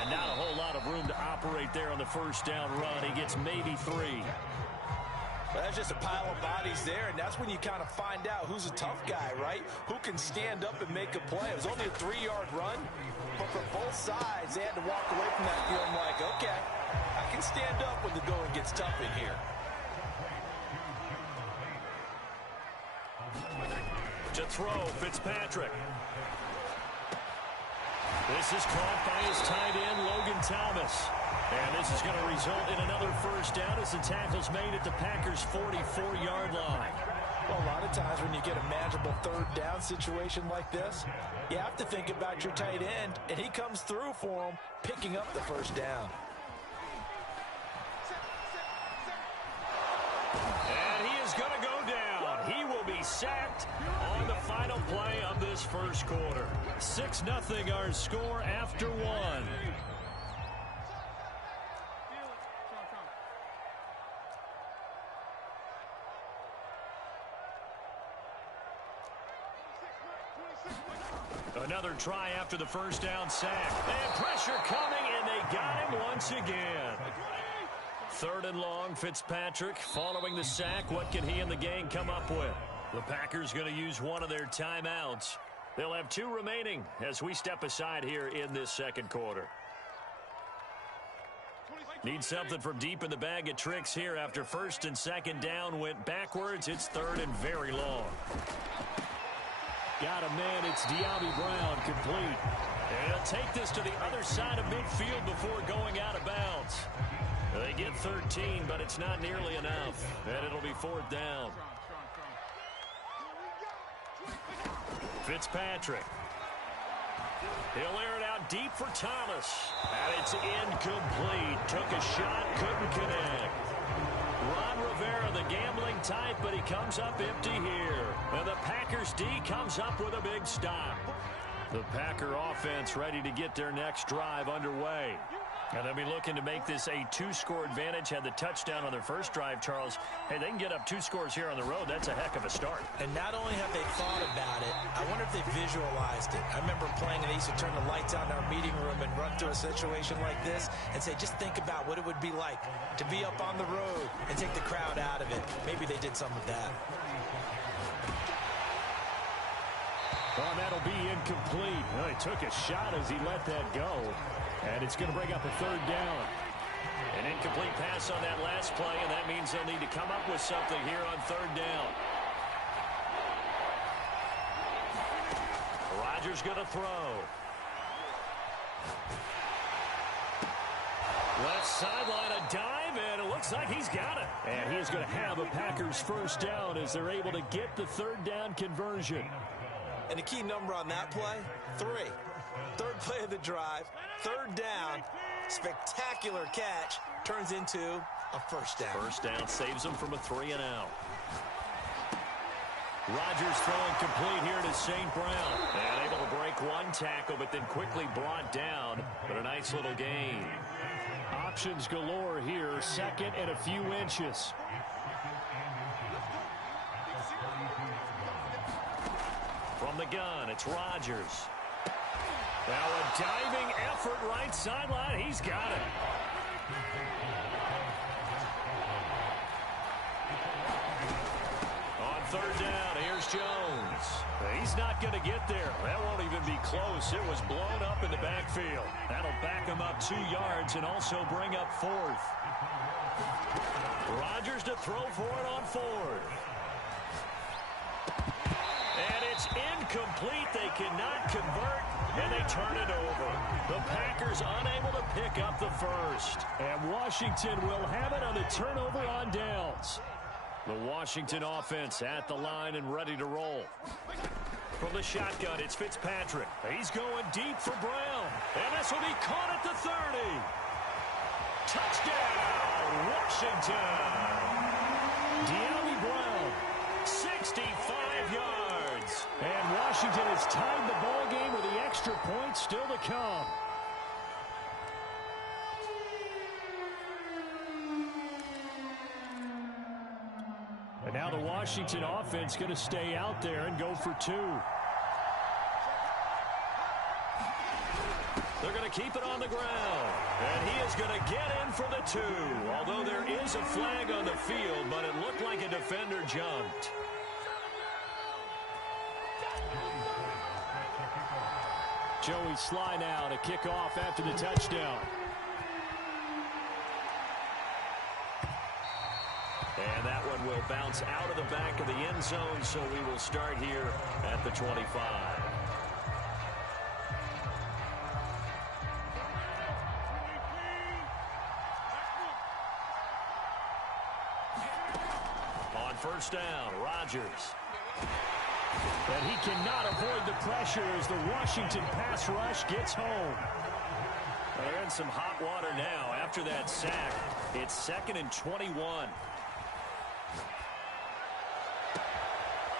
And not a whole lot of room to operate there on the first down run. He gets maybe 3. Well, that's just a pile of bodies there, and that's when you kind of find out who's a tough guy, right? Who can stand up and make a play. It was only a 3-yard run, but for both sides, they had to walk away from that feeling like, okay, I can stand up when the going gets tough in here. To throw, Fitzpatrick. This is caught by his tight end, Logan Thomas. And this is going to result in another first down as the tackle's made at the Packers' 44-yard line. Well, a lot of times when you get a manageable third down situation like this, you have to think about your tight end, and he comes through for him, picking up the first down. And he is going to go down. He will be sacked on the final play of this first quarter. 6-0 our score after 1. Another try after the first down sack. And pressure coming, and they got him once again. 3rd and long, Fitzpatrick following the sack. What can he and the gang come up with? The Packers going to use one of their timeouts. They'll have 2 remaining as we step aside here in this second quarter. Need something from deep in the bag of tricks here after 1st and 2nd down went backwards. It's 3rd and very long. Got a man, it's De'Ami Brown, complete. And he'll take this to the other side of midfield before going out of bounds. They get 13, but it's not nearly enough. And it'll be 4th down. Fitzpatrick. He'll air it out deep for Thomas. And it's incomplete. Took a shot, couldn't connect. Ron Rivera, the gambling type, but he comes up empty here. And the Packers D comes up with a big stop. The Packer offense ready to get their next drive underway. And they'll be looking to make this a 2-score advantage. Had the touchdown on their first drive, Charles. Hey, they can get up 2 scores here on the road. That's a heck of a start. And not only have they thought about it, I wonder if they visualized it. I remember playing, and they used to turn the lights out in our meeting room and run through a situation like this and say, just think about what it would be like to be up on the road and take the crowd out of it. Maybe they did some of that. Well, that'll be incomplete. Well, he took a shot as he let that go. And it's going to bring up a 3rd down. An incomplete pass on that last play, and that means they'll need to come up with something here on 3rd down. Rodgers going to throw. Left sideline, a dive, and it looks like he's got it. And he is going to have a Packers first down as they're able to get the 3rd down conversion. And the key number on that play, 3. 3rd play of the drive, 3rd down, spectacular catch, turns into a first down. First down saves them from a 3-and-out. Rodgers throwing complete here to St. Brown. And able to break 1 tackle, but then quickly brought down. But a nice little gain. Options galore here, 2nd and a few inches. From the gun, it's Rodgers. Now a diving effort right sideline. He's got it. Jones. He's not going to get there. That won't even be close. It was blown up in the backfield. That'll back him up 2 yards and also bring up 4th. Rodgers to throw for it on 4th. And it's incomplete. They cannot convert, and they turn it over. The Packers unable to pick up the first. And Washington will have it on the turnover on downs. The Washington offense at the line and ready to roll. From the shotgun, it's Fitzpatrick. He's going deep for Brown. And this will be caught at the 30. Touchdown, Washington. De'Ami Brown, 65 yards. And Washington has tied the ball game with the extra point still to come. And now the Washington offense going to stay out there and go for 2. They're going to keep it on the ground. And he is going to get in for the 2. Although there is a flag on the field, but it looked like a defender jumped. Joey Sly now to kick off after the touchdown. And that one will bounce out of the back of the end zone, so we will start here at the 25. On first down, Rodgers. And he cannot avoid the pressure as the Washington pass rush gets home. They're in some hot water now after that sack. It's 2nd and 21.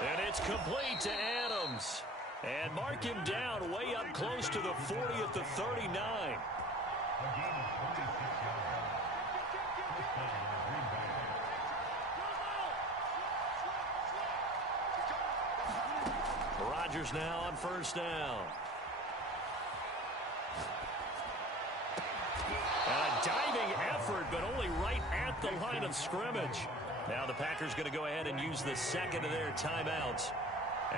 And it's complete to Adams. And mark him down way up close to the 40 at the 39. Rodgers now on first down. A diving effort, but only right at the line of scrimmage. Now the Packers going to go ahead and use the second of their timeouts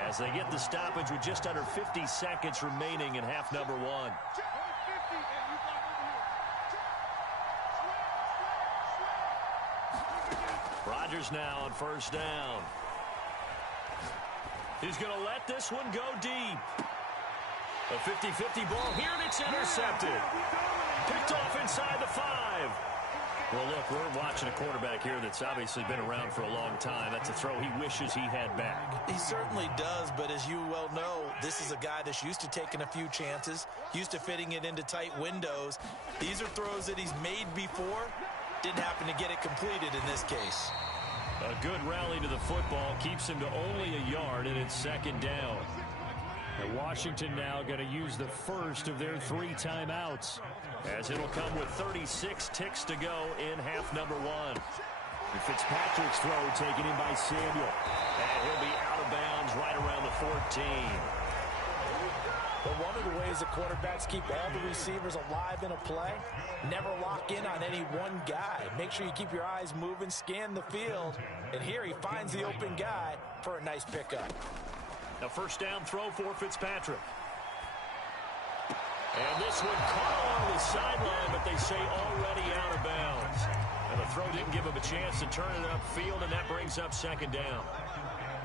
as they get the stoppage with just under 50 seconds remaining in half number 1. Rodgers now on first down. He's going to let this one go deep. A 50-50 ball here, and it's intercepted. Picked off inside the 5. Well, look, we're watching a quarterback here that's obviously been around for a long time. That's a throw he wishes he had back. He certainly does, but as you well know, this is a guy that's used to taking a few chances, used to fitting it into tight windows. These are throws that he's made before. Didn't happen to get it completed in this case. A good rally to the football keeps him to only a yard, and it's 2nd down. And Washington now going to use the first of their 3 timeouts, as it'll come with 36 ticks to go in half number 1. And Fitzpatrick's throw taken in by Samuel. And he'll be out of bounds right around the 14. But one of the ways that quarterbacks keep all the receivers alive in a play, never lock in on any one guy. Make sure you keep your eyes moving, scan the field. And here he finds the open guy for a nice pickup. A first down throw for Fitzpatrick. And this one caught along the sideline, but they say already out of bounds. And the throw didn't give him a chance to turn it upfield, and that brings up 2nd down.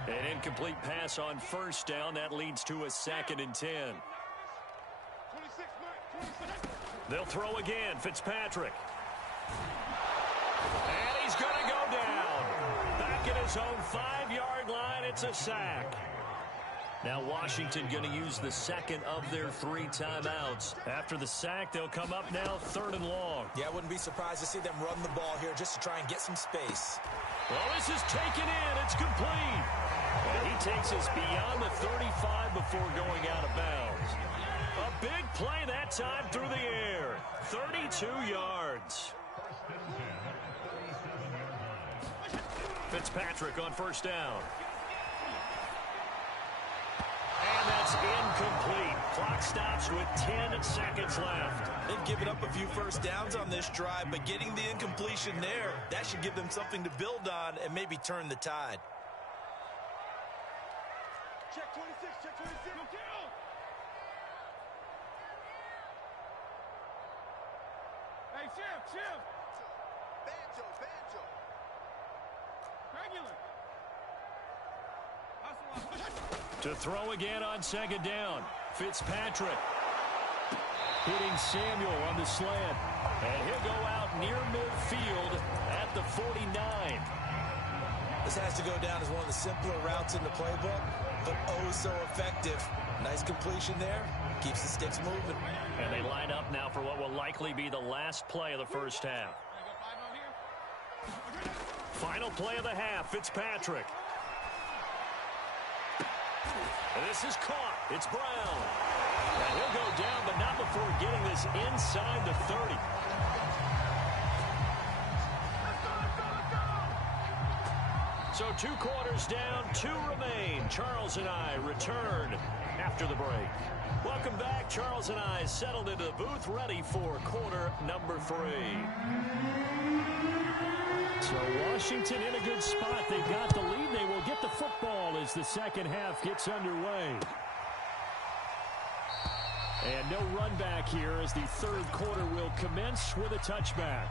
An incomplete pass on first down. That leads to a 2nd and 10. They'll throw again. Fitzpatrick. And he's going to go down. Back at his own 5-yard line. It's a sack. Now Washington going to use the second of their 3 timeouts. After the sack, they'll come up now 3rd and long. Yeah, I wouldn't be surprised to see them run the ball here just to try and get some space. Well, this is taken in. It's complete. And he takes us beyond the 35 before going out of bounds. A big play that time through the air. 32 yards. Fitzpatrick on first down. And that's incomplete. Clock stops with 10 seconds left. They've given up a few first downs on this drive, but getting the incompletion there, that should give them something to build on and maybe turn the tide. Check 26, check 26. Go kill! Hey, shift! Banjo. Regular. To throw again on second down. Fitzpatrick hitting Samuel on the slant. And he'll go out near midfield at the 49. This has to go down as one of the simpler routes in the playbook, but oh so effective. Nice completion there. Keeps the sticks moving. And they line up now for what will likely be the last play of the first half. Final play of the half, Fitzpatrick. And this is caught. It's Brown. And he'll go down, but not before getting this inside the 30. So 2 quarters down, 2 remain. Charles and I return after the break. Welcome back. Charles and I settled into the booth, ready for quarter number 3. So Washington in a good spot. They've got the lead. They will get the football as the second half gets underway. And no run back here as the third quarter will commence with a touchback.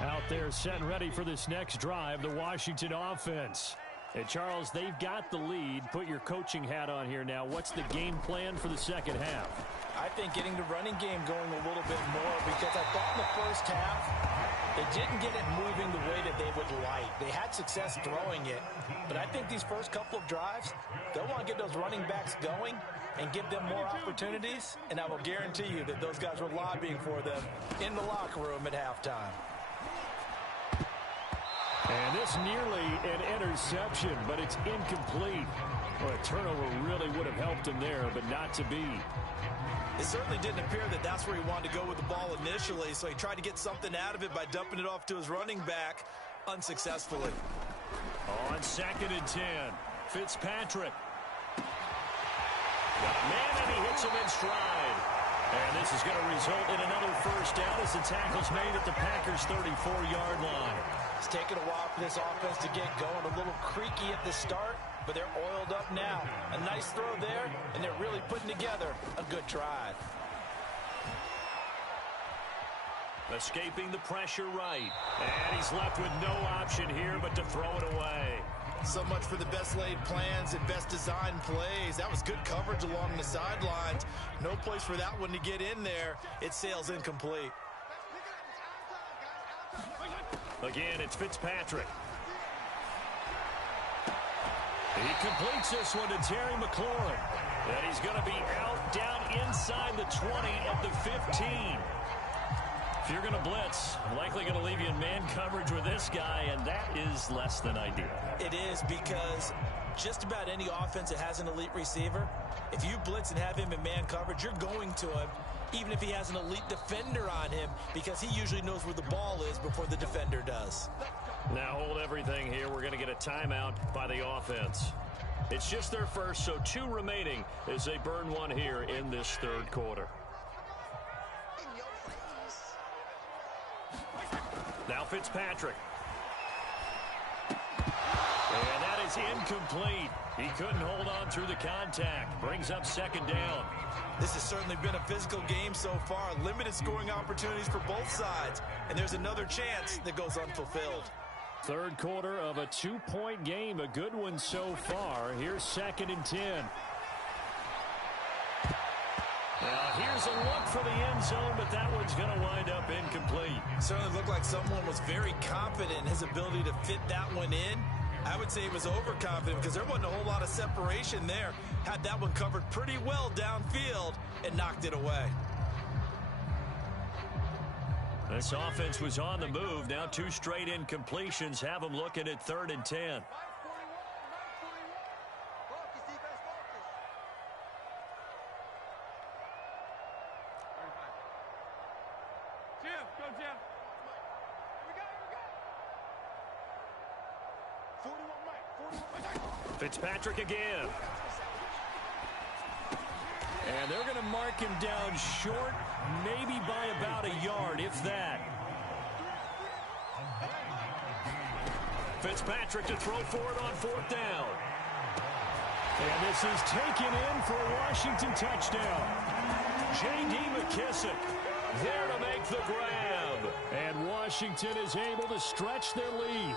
Out there set and ready for this next drive, the Washington offense. And Charles, they've got the lead. Put your coaching hat on here now. What's the game plan for the second half? I think getting the running game going a little bit more, because I thought in the first half they didn't get it moving the way that they would like. They had success throwing it, but I think these first couple of drives, they'll want to get those running backs going and give them more opportunities, and I will guarantee you that those guys were lobbying for them in the locker room at halftime. And this nearly an interception, but it's incomplete. Well, a turnover really would have helped him there, but not to be. It certainly didn't appear that that's where he wanted to go with the ball initially, so he tried to get something out of it by dumping it off to his running back unsuccessfully. On 2nd and 10, Fitzpatrick. Got a man, and he hits him in stride. And this is going to result in another first down as the tackle's made at the Packers' 34-yard line. It's taken a while for this offense to get going. A little creaky at the start, but they're oiled up now. A nice throw there, and they're really putting together a good drive. Escaping the pressure right. And he's left with no option here but to throw it away. So much for the best laid plans and best designed plays. That was good coverage along the sidelines. No place for that one to get in there. It sails incomplete. Again, it's Fitzpatrick. He completes this one to Terry McLaurin. And he's going to be out down inside the 20 at the 15. If you're going to blitz, I'm likely going to leave you in man coverage with this guy, and that is less than ideal. It is, because just about any offense that has an elite receiver, if you blitz and have him in man coverage, you're going to him, even if he has an elite defender on him, because he usually knows where the ball is before the defender does. Now hold everything here. We're going to get a timeout by the offense. It's just their first, so 2 remaining as they burn one here in this third quarter. Now Fitzpatrick. And that is incomplete. He couldn't hold on through the contact. Brings up 2nd down. This has certainly been a physical game so far. Limited scoring opportunities for both sides. And there's another chance that goes unfulfilled. Third quarter of a 2-point game. A good one so far. Here's 2nd and 10. Now here's a look for the end zone, but that one's going to wind up incomplete. Certainly looked like someone was very confident in his ability to fit that one in. I would say he was overconfident because there wasn't a whole lot of separation there. Had that one covered pretty well downfield and knocked it away. This offense was on the move. Now 2 straight incompletions have them looking at 3rd and 10. Fitzpatrick again. And they're going to mark him down short, maybe by about a yard, if that. Fitzpatrick to throw for it on 4th down. And this is taken in for a Washington touchdown. J.D. McKissick there to make the grab. And Washington is able to stretch their lead.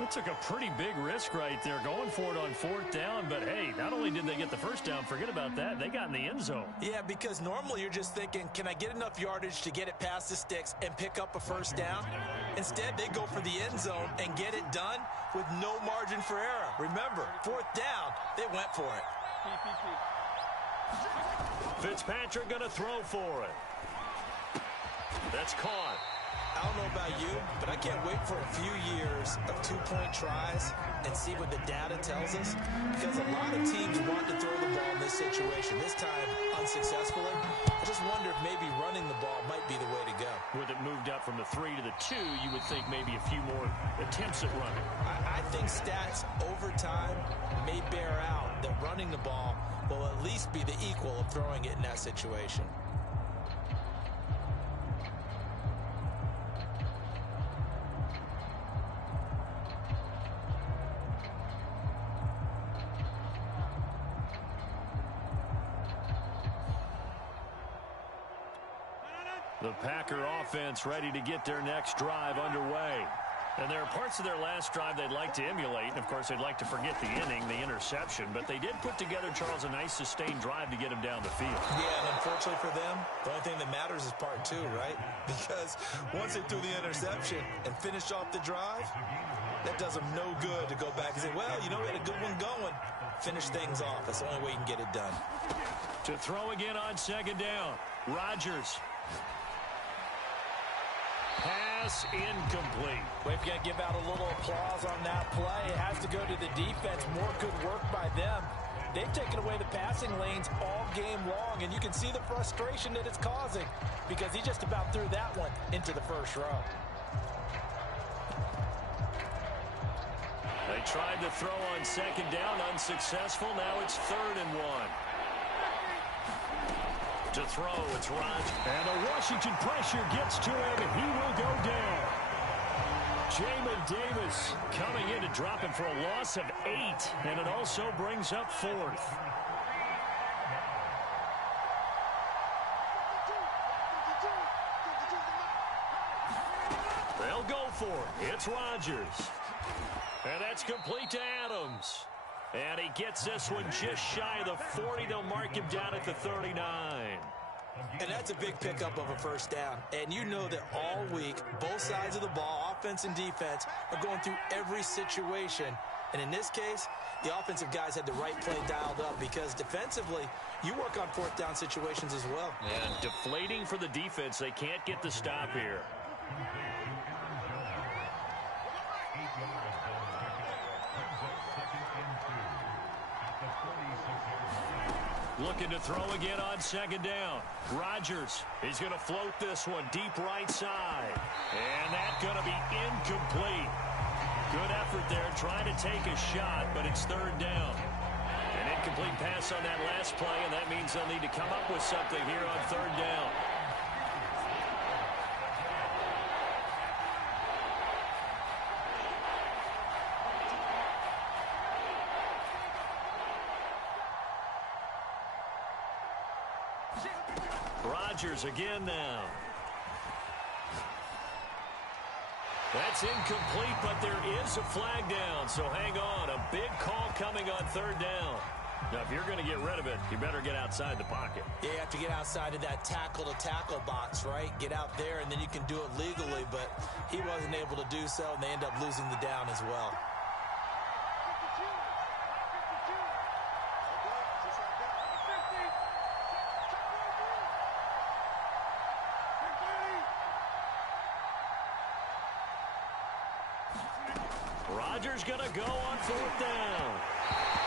It took a pretty big risk right there going for it on 4th down. But, hey, not only did they get the first down, forget about that, they got in the end zone. Yeah, because normally you're just thinking, can I get enough yardage to get it past the sticks and pick up a first down? Instead, they go for the end zone and get it done with no margin for error. Remember, 4th down, they went for it. Fitzpatrick going to throw for it. That's caught. I don't know about you, but I can't wait for a few years of 2-point tries and see what the data tells us, because a lot of teams want to throw the ball in this situation. This time, unsuccessfully. I just wonder if maybe running the ball might be the way to go. With it moved up from the 3 to the 2, you would think maybe a few more attempts at running. I think stats over time may bear out that running the ball will at least be the equal of throwing it in that situation. The Packer offense ready to get their next drive underway. And there are parts of their last drive they'd like to emulate. And, of course, they'd like to forget the inning, the interception. But they did put together, Charles, a nice sustained drive to get him down the field. Yeah, and unfortunately for them, the only thing that matters is part 2, right? Because once they threw the interception and finished off the drive, that does them no good to go back and say, well, you know, we had a good one going. Finish things off. That's the only way you can get it done. To throw again on 2nd down. Rodgers. Pass incomplete. Well, if you're going to give out a little applause on that play, it has to go to the defense. More good work by them. They've taken away the passing lanes all game long, and you can see the frustration that it's causing because he just about threw that one into the first row. They tried to throw on 2nd down, unsuccessful. Now it's 3rd and 1. To throw, it's Rodgers. And the Washington pressure gets to him, and he will go down. Jamin Davis coming in to drop him for a loss of 8, and it also brings up 4th. They'll go for it. It's Rodgers. And that's complete to Adams. And he gets this one just shy of the 40. They'll mark him down at the 39. And that's a big pickup of a first down. And you know that all week, both sides of the ball, offense and defense, are going through every situation. And in this case, the offensive guys had the right play dialed up because defensively, you work on 4th down situations as well. And deflating for the defense. They can't get the stop here. Looking to throw again on 2nd down. Rodgers, he's going to float this one deep right side. And that's going to be incomplete. Good effort there, trying to take a shot, but it's 3rd down. An incomplete pass on that last play, and that means they'll need to come up with something here on 3rd down. Rodgers again now. That's incomplete, but there is a flag down, so hang on. A big call coming on 3rd down. Now, if you're going to get rid of it, you better get outside the pocket. Yeah, you have to get outside of that tackle-to-tackle box, right? Get out there, and then you can do it legally, but he wasn't able to do so, and they end up losing the down as well. Rodgers going to go on 4th down.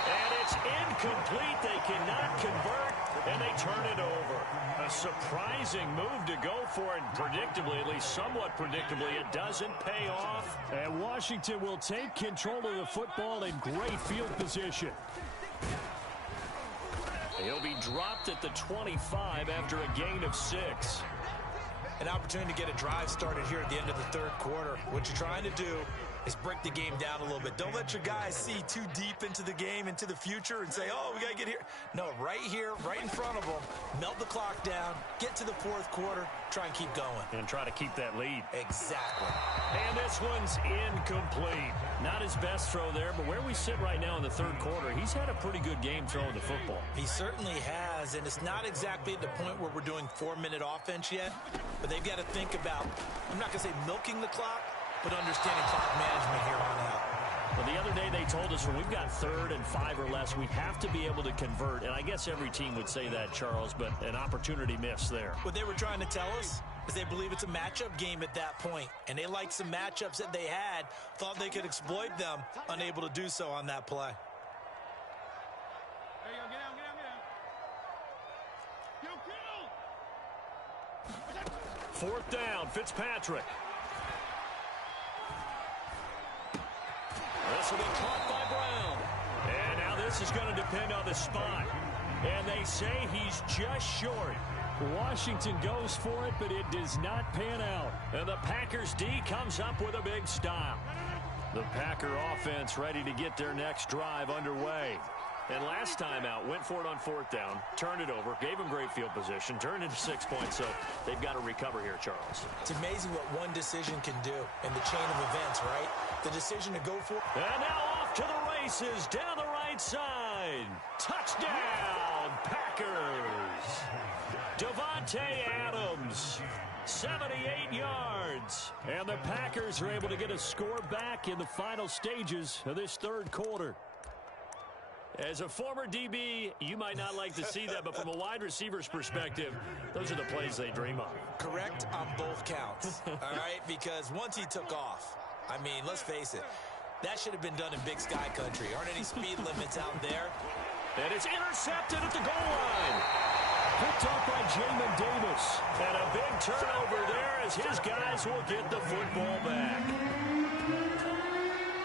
And it's incomplete. They cannot convert. And they turn it over. A surprising move to go for it. Predictably, at least somewhat predictably, it doesn't pay off. And Washington will take control of the football in great field position. He'll be dropped at the 25 after a gain of 6. An opportunity to get a drive started here at the end of the third quarter. What you're trying to do is break the game down a little bit. Don't let your guys see too deep into the game, into the future, and say, oh, we got to get here. No, right here, right in front of them, melt the clock down, get to the fourth quarter, try and keep going. And try to keep that lead. Exactly. And this one's incomplete. Not his best throw there, but where we sit right now in the third quarter, he's had a pretty good game throwing the football. He certainly has, and it's not exactly at the point where we're doing 4-minute offense yet, but they've got to think about, I'm not going to say milking the clock, but understanding clock management here on out. Well, the other day they told us when we've got 3rd and 5 or less, we have to be able to convert. And I guess every team would say that, Charles, but an opportunity missed there. What they were trying to tell us is they believe it's a matchup game at that point. And they liked some matchups that they had, thought they could exploit them, unable to do so on that play. There you go. Get down, get down. Kill. 4th down, Fitzpatrick. This will be caught by Brown. And now this is going to depend on the spot. And they say he's just short. Washington goes for it, but it does not pan out. And the Packers D comes up with a big stop. The Packer offense ready to get their next drive underway. And last time out, went for it on 4th down, turned it over, gave them great field position, turned into 6 points, so they've got to recover here, Charles. It's amazing what one decision can do in the chain of events, right? The decision to go for it. And now off to the races, down the right side. Touchdown, Packers. Devontae Adams, 78 yards. And the Packers are able to get a score back in the final stages of this third quarter. As a former DB, you might not like to see that, but from a wide receiver's perspective, those are the plays they dream of. Correct on both counts, all right? Because once he took off, I mean, let's face it, that should have been done in Big Sky Country. Aren't any speed limits out there? And it's intercepted at the goal line. Picked up by Jamin Davis. And a big turnover there as his guys will get the football back.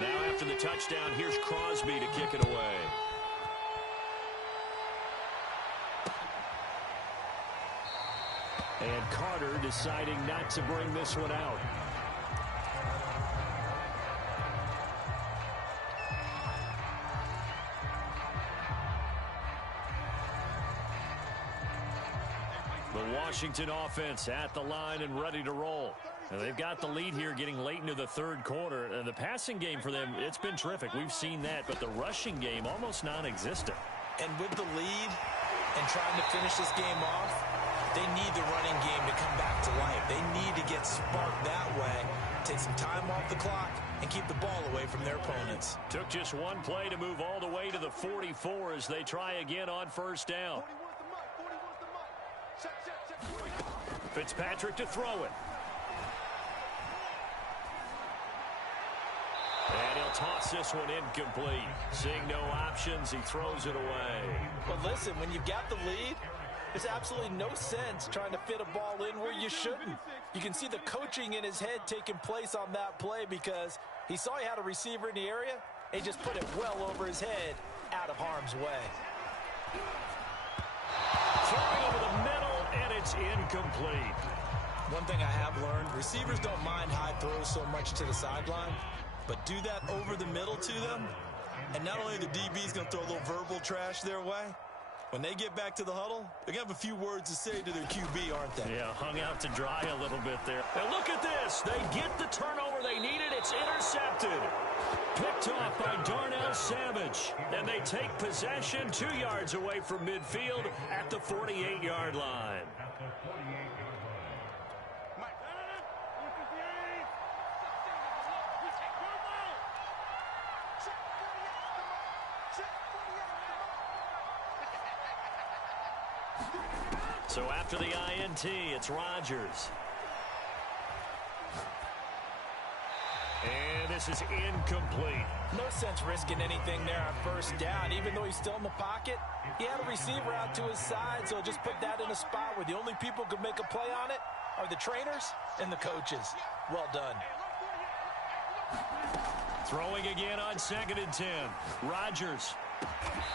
Now after the touchdown, here's Crosby to kick it away. And Carter deciding not to bring this one out. The Washington offense at the line and ready to roll. And they've got the lead here getting late into the third quarter. And the passing game for them, it's been terrific. We've seen that, but the rushing game almost non-existent. And with the lead and trying to finish this game off, they need the running game to come back to life. They need to get sparked that way, take some time off the clock, and keep the ball away from their opponents. Took just one play to move all the way to the 44 as they try again on 1st down. 41's the mark. Check. Fitzpatrick to throw it. And he'll toss this one incomplete. Seeing no options, he throws it away. But listen, when you've got the lead, there's absolutely no sense trying to fit a ball in where you shouldn't. You can see the coaching in his head taking place on that play because he saw he had a receiver in the area and he just put it well over his head out of harm's way. Throwing over the middle, and it's incomplete. One thing I have learned, receivers don't mind high throws so much to the sideline, but do that over the middle to them, and not only the DB's going to throw a little verbal trash their way, when they get back to the huddle, they're going to have a few words to say to their QB, aren't they? Yeah, hung out to dry a little bit there. And look at this. They get the turnover they needed. It's intercepted. Picked off by Darnell Savage. And they take possession 2 yards away from midfield at the 48-yard line. So after the INT, it's Rodgers. And this is incomplete. No sense risking anything there on first down. Even though he's still in the pocket, he had a receiver out to his side, so just put that in a spot where the only people who could make a play on it are the trainers and the coaches. Well done. Throwing again on 2nd and 10. Rodgers.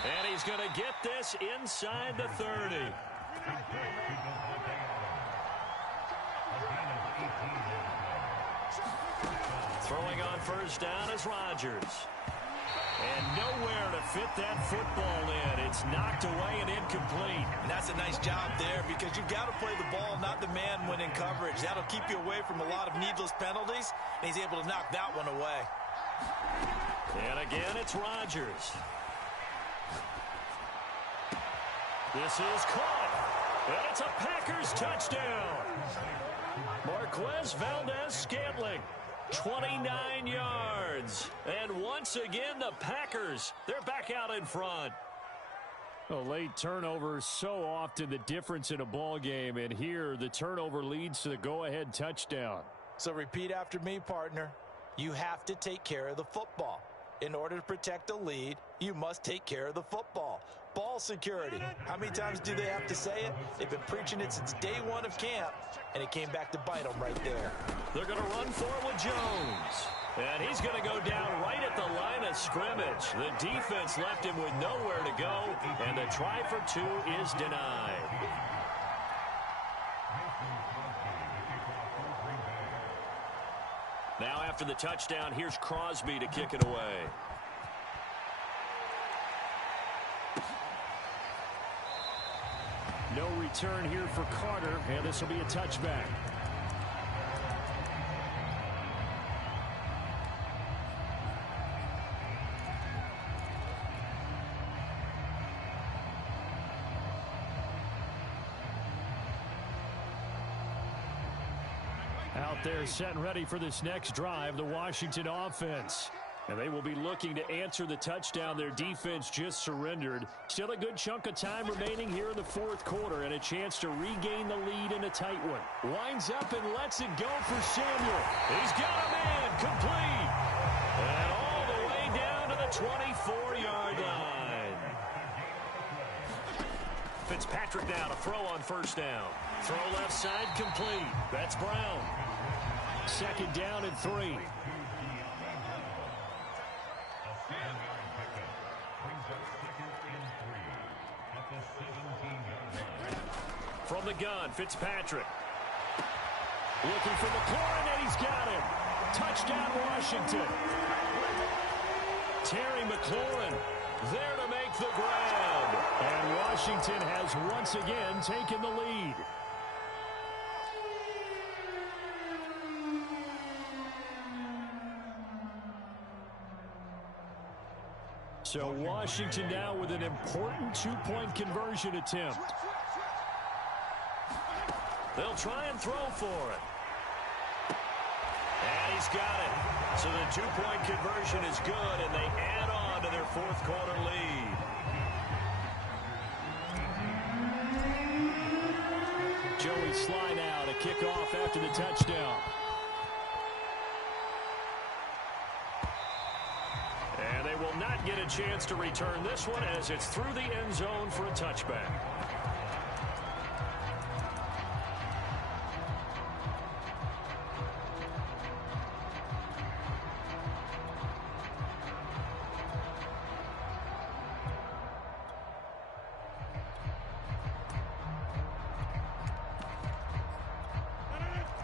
And he's going to get this inside the 30. Throwing on first down is Rodgers. And nowhere to fit that football in. It's knocked away and incomplete. And that's a nice job there because you've got to play the ball, not the man when in coverage. That'll keep you away from a lot of needless penalties, and he's able to knock that one away. And again, it's Rodgers. This is caught. And it's a Packers touchdown. Marquez Valdez-Scantling. 29 yards. And once again, the Packers, they're back out in front. A late turnover, so often the difference in a ball game. And here, the turnover leads to the go-ahead touchdown. So repeat after me, partner. You have to take care of the football. In order to protect the lead, you must take care of the football. Ball security. How many times do they have to say it? They've been preaching it since day one of camp, and it came back to bite them right there. They're going to run for it with Jones. And he's going to go down right at the line of scrimmage. The defense left him with nowhere to go, and the try for 2 is denied. Now after the touchdown, here's Crosby to kick it away. No return here for Carter, and this will be a touchback. Out there set and ready for this next drive, the Washington offense. And they will be looking to answer the touchdown their defense just surrendered. Still a good chunk of time remaining here in the fourth quarter and a chance to regain the lead in a tight one. Winds up and lets it go for Samuel. He's got a man complete. And all the way down to the 24-yard line. Fitzpatrick now to throw on first down. Throw left side complete. That's Brown. 2nd down and 3. From the gun, Fitzpatrick. Looking for McLaurin, and he's got him. Touchdown, Washington. Terry McLaurin there to make the grab. And Washington has once again taken the lead. So Washington now with an important 2-point conversion attempt. They'll try and throw for it. And he's got it. So the 2-point conversion is good, and they add on to their fourth quarter lead. Joey Sly now to kick off after the touchdown. And they will not get a chance to return this one as it's through the end zone for a touchback.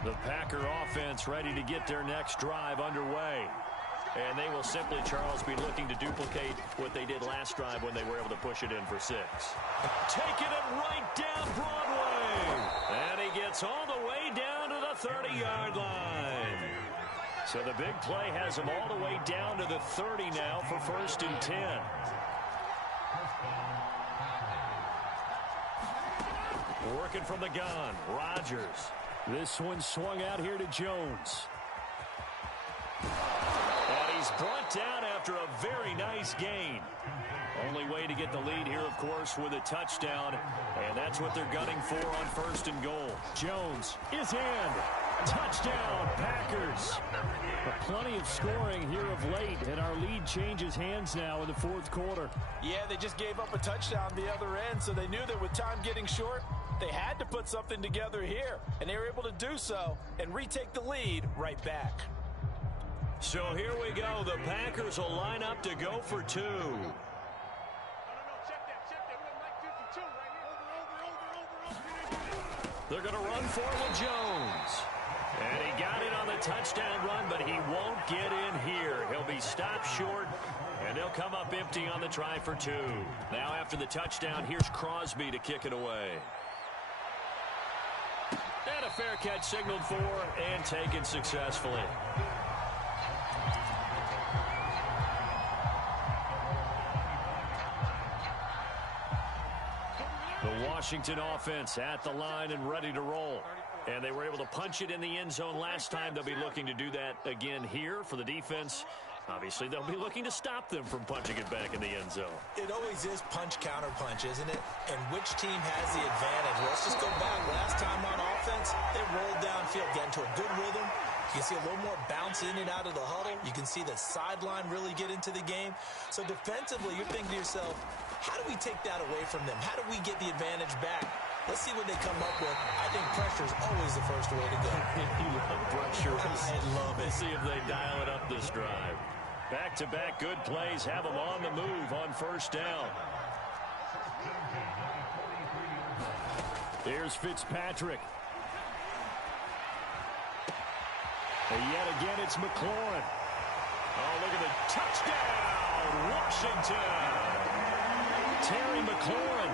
The Packer offense ready to get their next drive underway. And they will simply, Charles, be looking to duplicate what they did last drive when they were able to push it in for 6. Taking it right down Broadway. And he gets all the way down to the 30-yard line. So the big play has him all the way down to the 30 now for 1st and 10. Working from the gun, Rodgers. This one swung out here to Jones. And he's brought down after a very nice gain. Only way to get the lead here, of course, with a touchdown. And that's what they're gunning for on 1st and goal. Jones is in. Touchdown, Packers. Packers. But plenty of scoring here of late, and our lead changes hands now in the fourth quarter. Yeah, they just gave up a touchdown the other end, so they knew that with time getting short, they had to put something together here, and they were able to do so and retake the lead right back. So here we go. The Packers will line up to go for two. They're going to run for it with Jones. And he got it on the touchdown run, but he won't get in here. He'll be stopped short, and they'll come up empty on the try for two. Now after the touchdown, here's Crosby to kick it away. And a fair catch signaled for and taken successfully. The Washington offense at the line and ready to roll. And they were able to punch it in the end zone last time. They'll be looking to do that again here for the defense. Obviously, they'll be looking to stop them from punching it back in the end zone. It always is punch-counter-punch, isn't it? And which team has the advantage? Well, let's just go back. Last time on offense, they rolled downfield, got into a good rhythm. You can see a little more bounce in and out of the huddle. You can see the sideline really get into the game. So defensively, you're thinking to yourself, how do we take that away from them? How do we get the advantage back? Let's see what they come up with. I think pressure is always the first way to go. You love pressure. I love it. Let's see if they dial it up this drive. Back-to-back good plays have them on the move on first down. Here's Fitzpatrick. And yet again, it's McLaurin. Oh, look at the touchdown, Washington. Terry McLaurin,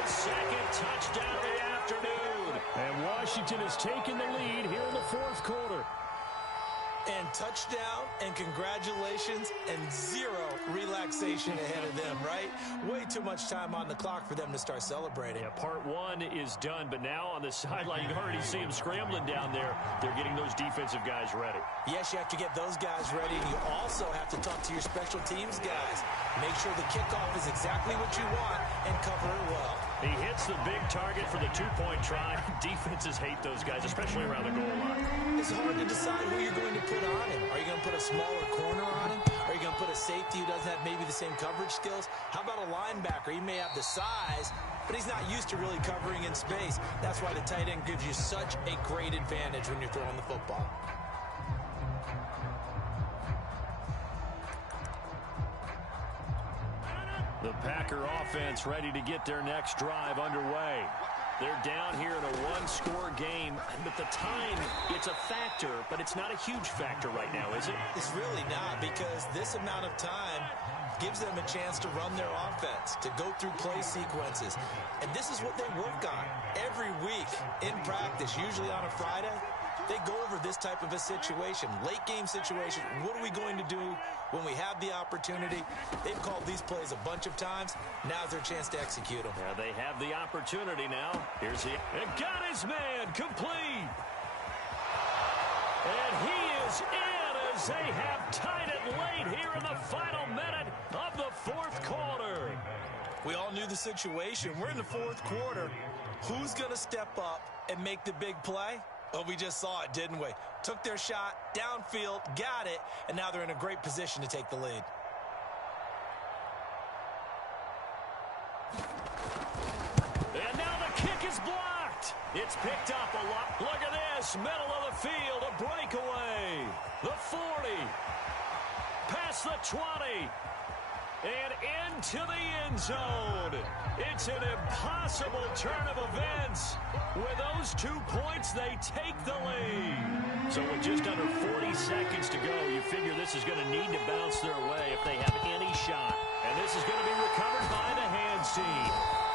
his second touchdown of the afternoon. And Washington has taken the lead here in the fourth quarter. And touchdown, and congratulations, and zero relaxation ahead of them, right? Way too much time on the clock for them to start celebrating. Yeah, part one is done, but now on the sideline, you can already see them scrambling down there. They're getting those defensive guys ready. Yes, you have to get those guys ready, and you also have to talk to your special teams guys. Make sure the kickoff is exactly what you want and cover it well. He hits the big target for the two-point try. Defenses hate those guys, especially around the goal line. It's hard to decide who you're going to put on him. Are you going to put a smaller corner on him? Are you going to put a safety who doesn't have maybe the same coverage skills? How about a linebacker? He may have the size, but he's not used to really covering in space. That's why the tight end gives you such a great advantage when you're throwing the football. The Packer offense ready to get their next drive underway. They're down here in a one-score game, but the time, it's a factor, but it's not a huge factor right now, is it? It's really not, because this amount of time gives them a chance to run their offense, to go through play sequences. And this is what they work on every week in practice, usually on a Friday. They go over this type of a situation, late game situation. What are we going to do when we have the opportunity? They've called these plays a bunch of times. Now's their chance to execute them. Yeah, they have the opportunity now. Here's the, and got his man complete. And he is in as they have tied it late here in the final minute of the fourth quarter. We all knew the situation. We're in the fourth quarter. Who's going to step up and make the big play? Oh, we just saw it, didn't we? Took their shot, downfield, got it, and now they're in a great position to take the lead. And now the kick is blocked. It's picked up a lot. Look at this, middle of the field, a breakaway. The 40, past the 20, and into the end zone. It's an impossible turn of events. With those 2 points, they take the lead. So with just under 40 seconds to go, you figure this is going to need to bounce their way if they have any shot. And this is going to be recovered by the hands team.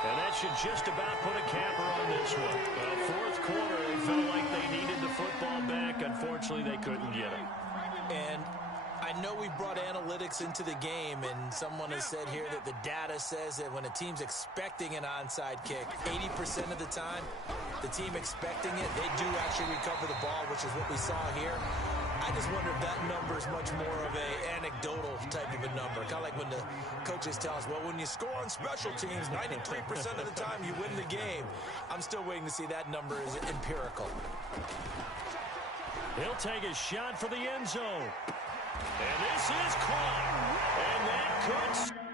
And that should just about put a capper on this one. Well, fourth quarter, they felt like they needed the football back. Unfortunately, they couldn't get it. And I know we brought analytics into the game, and someone has said here that the data says that when a team's expecting an onside kick, 80% of the time, the team expecting it, they do actually recover the ball, which is what we saw here. I just wonder if that number is much more of a anecdotal type of a number. Kind of like when the coaches tell us, well, when you score on special teams, 93% of the time you win the game. I'm still waiting to see that number is empirical. He'll take a shot for the end zone. And this is caught. And that could...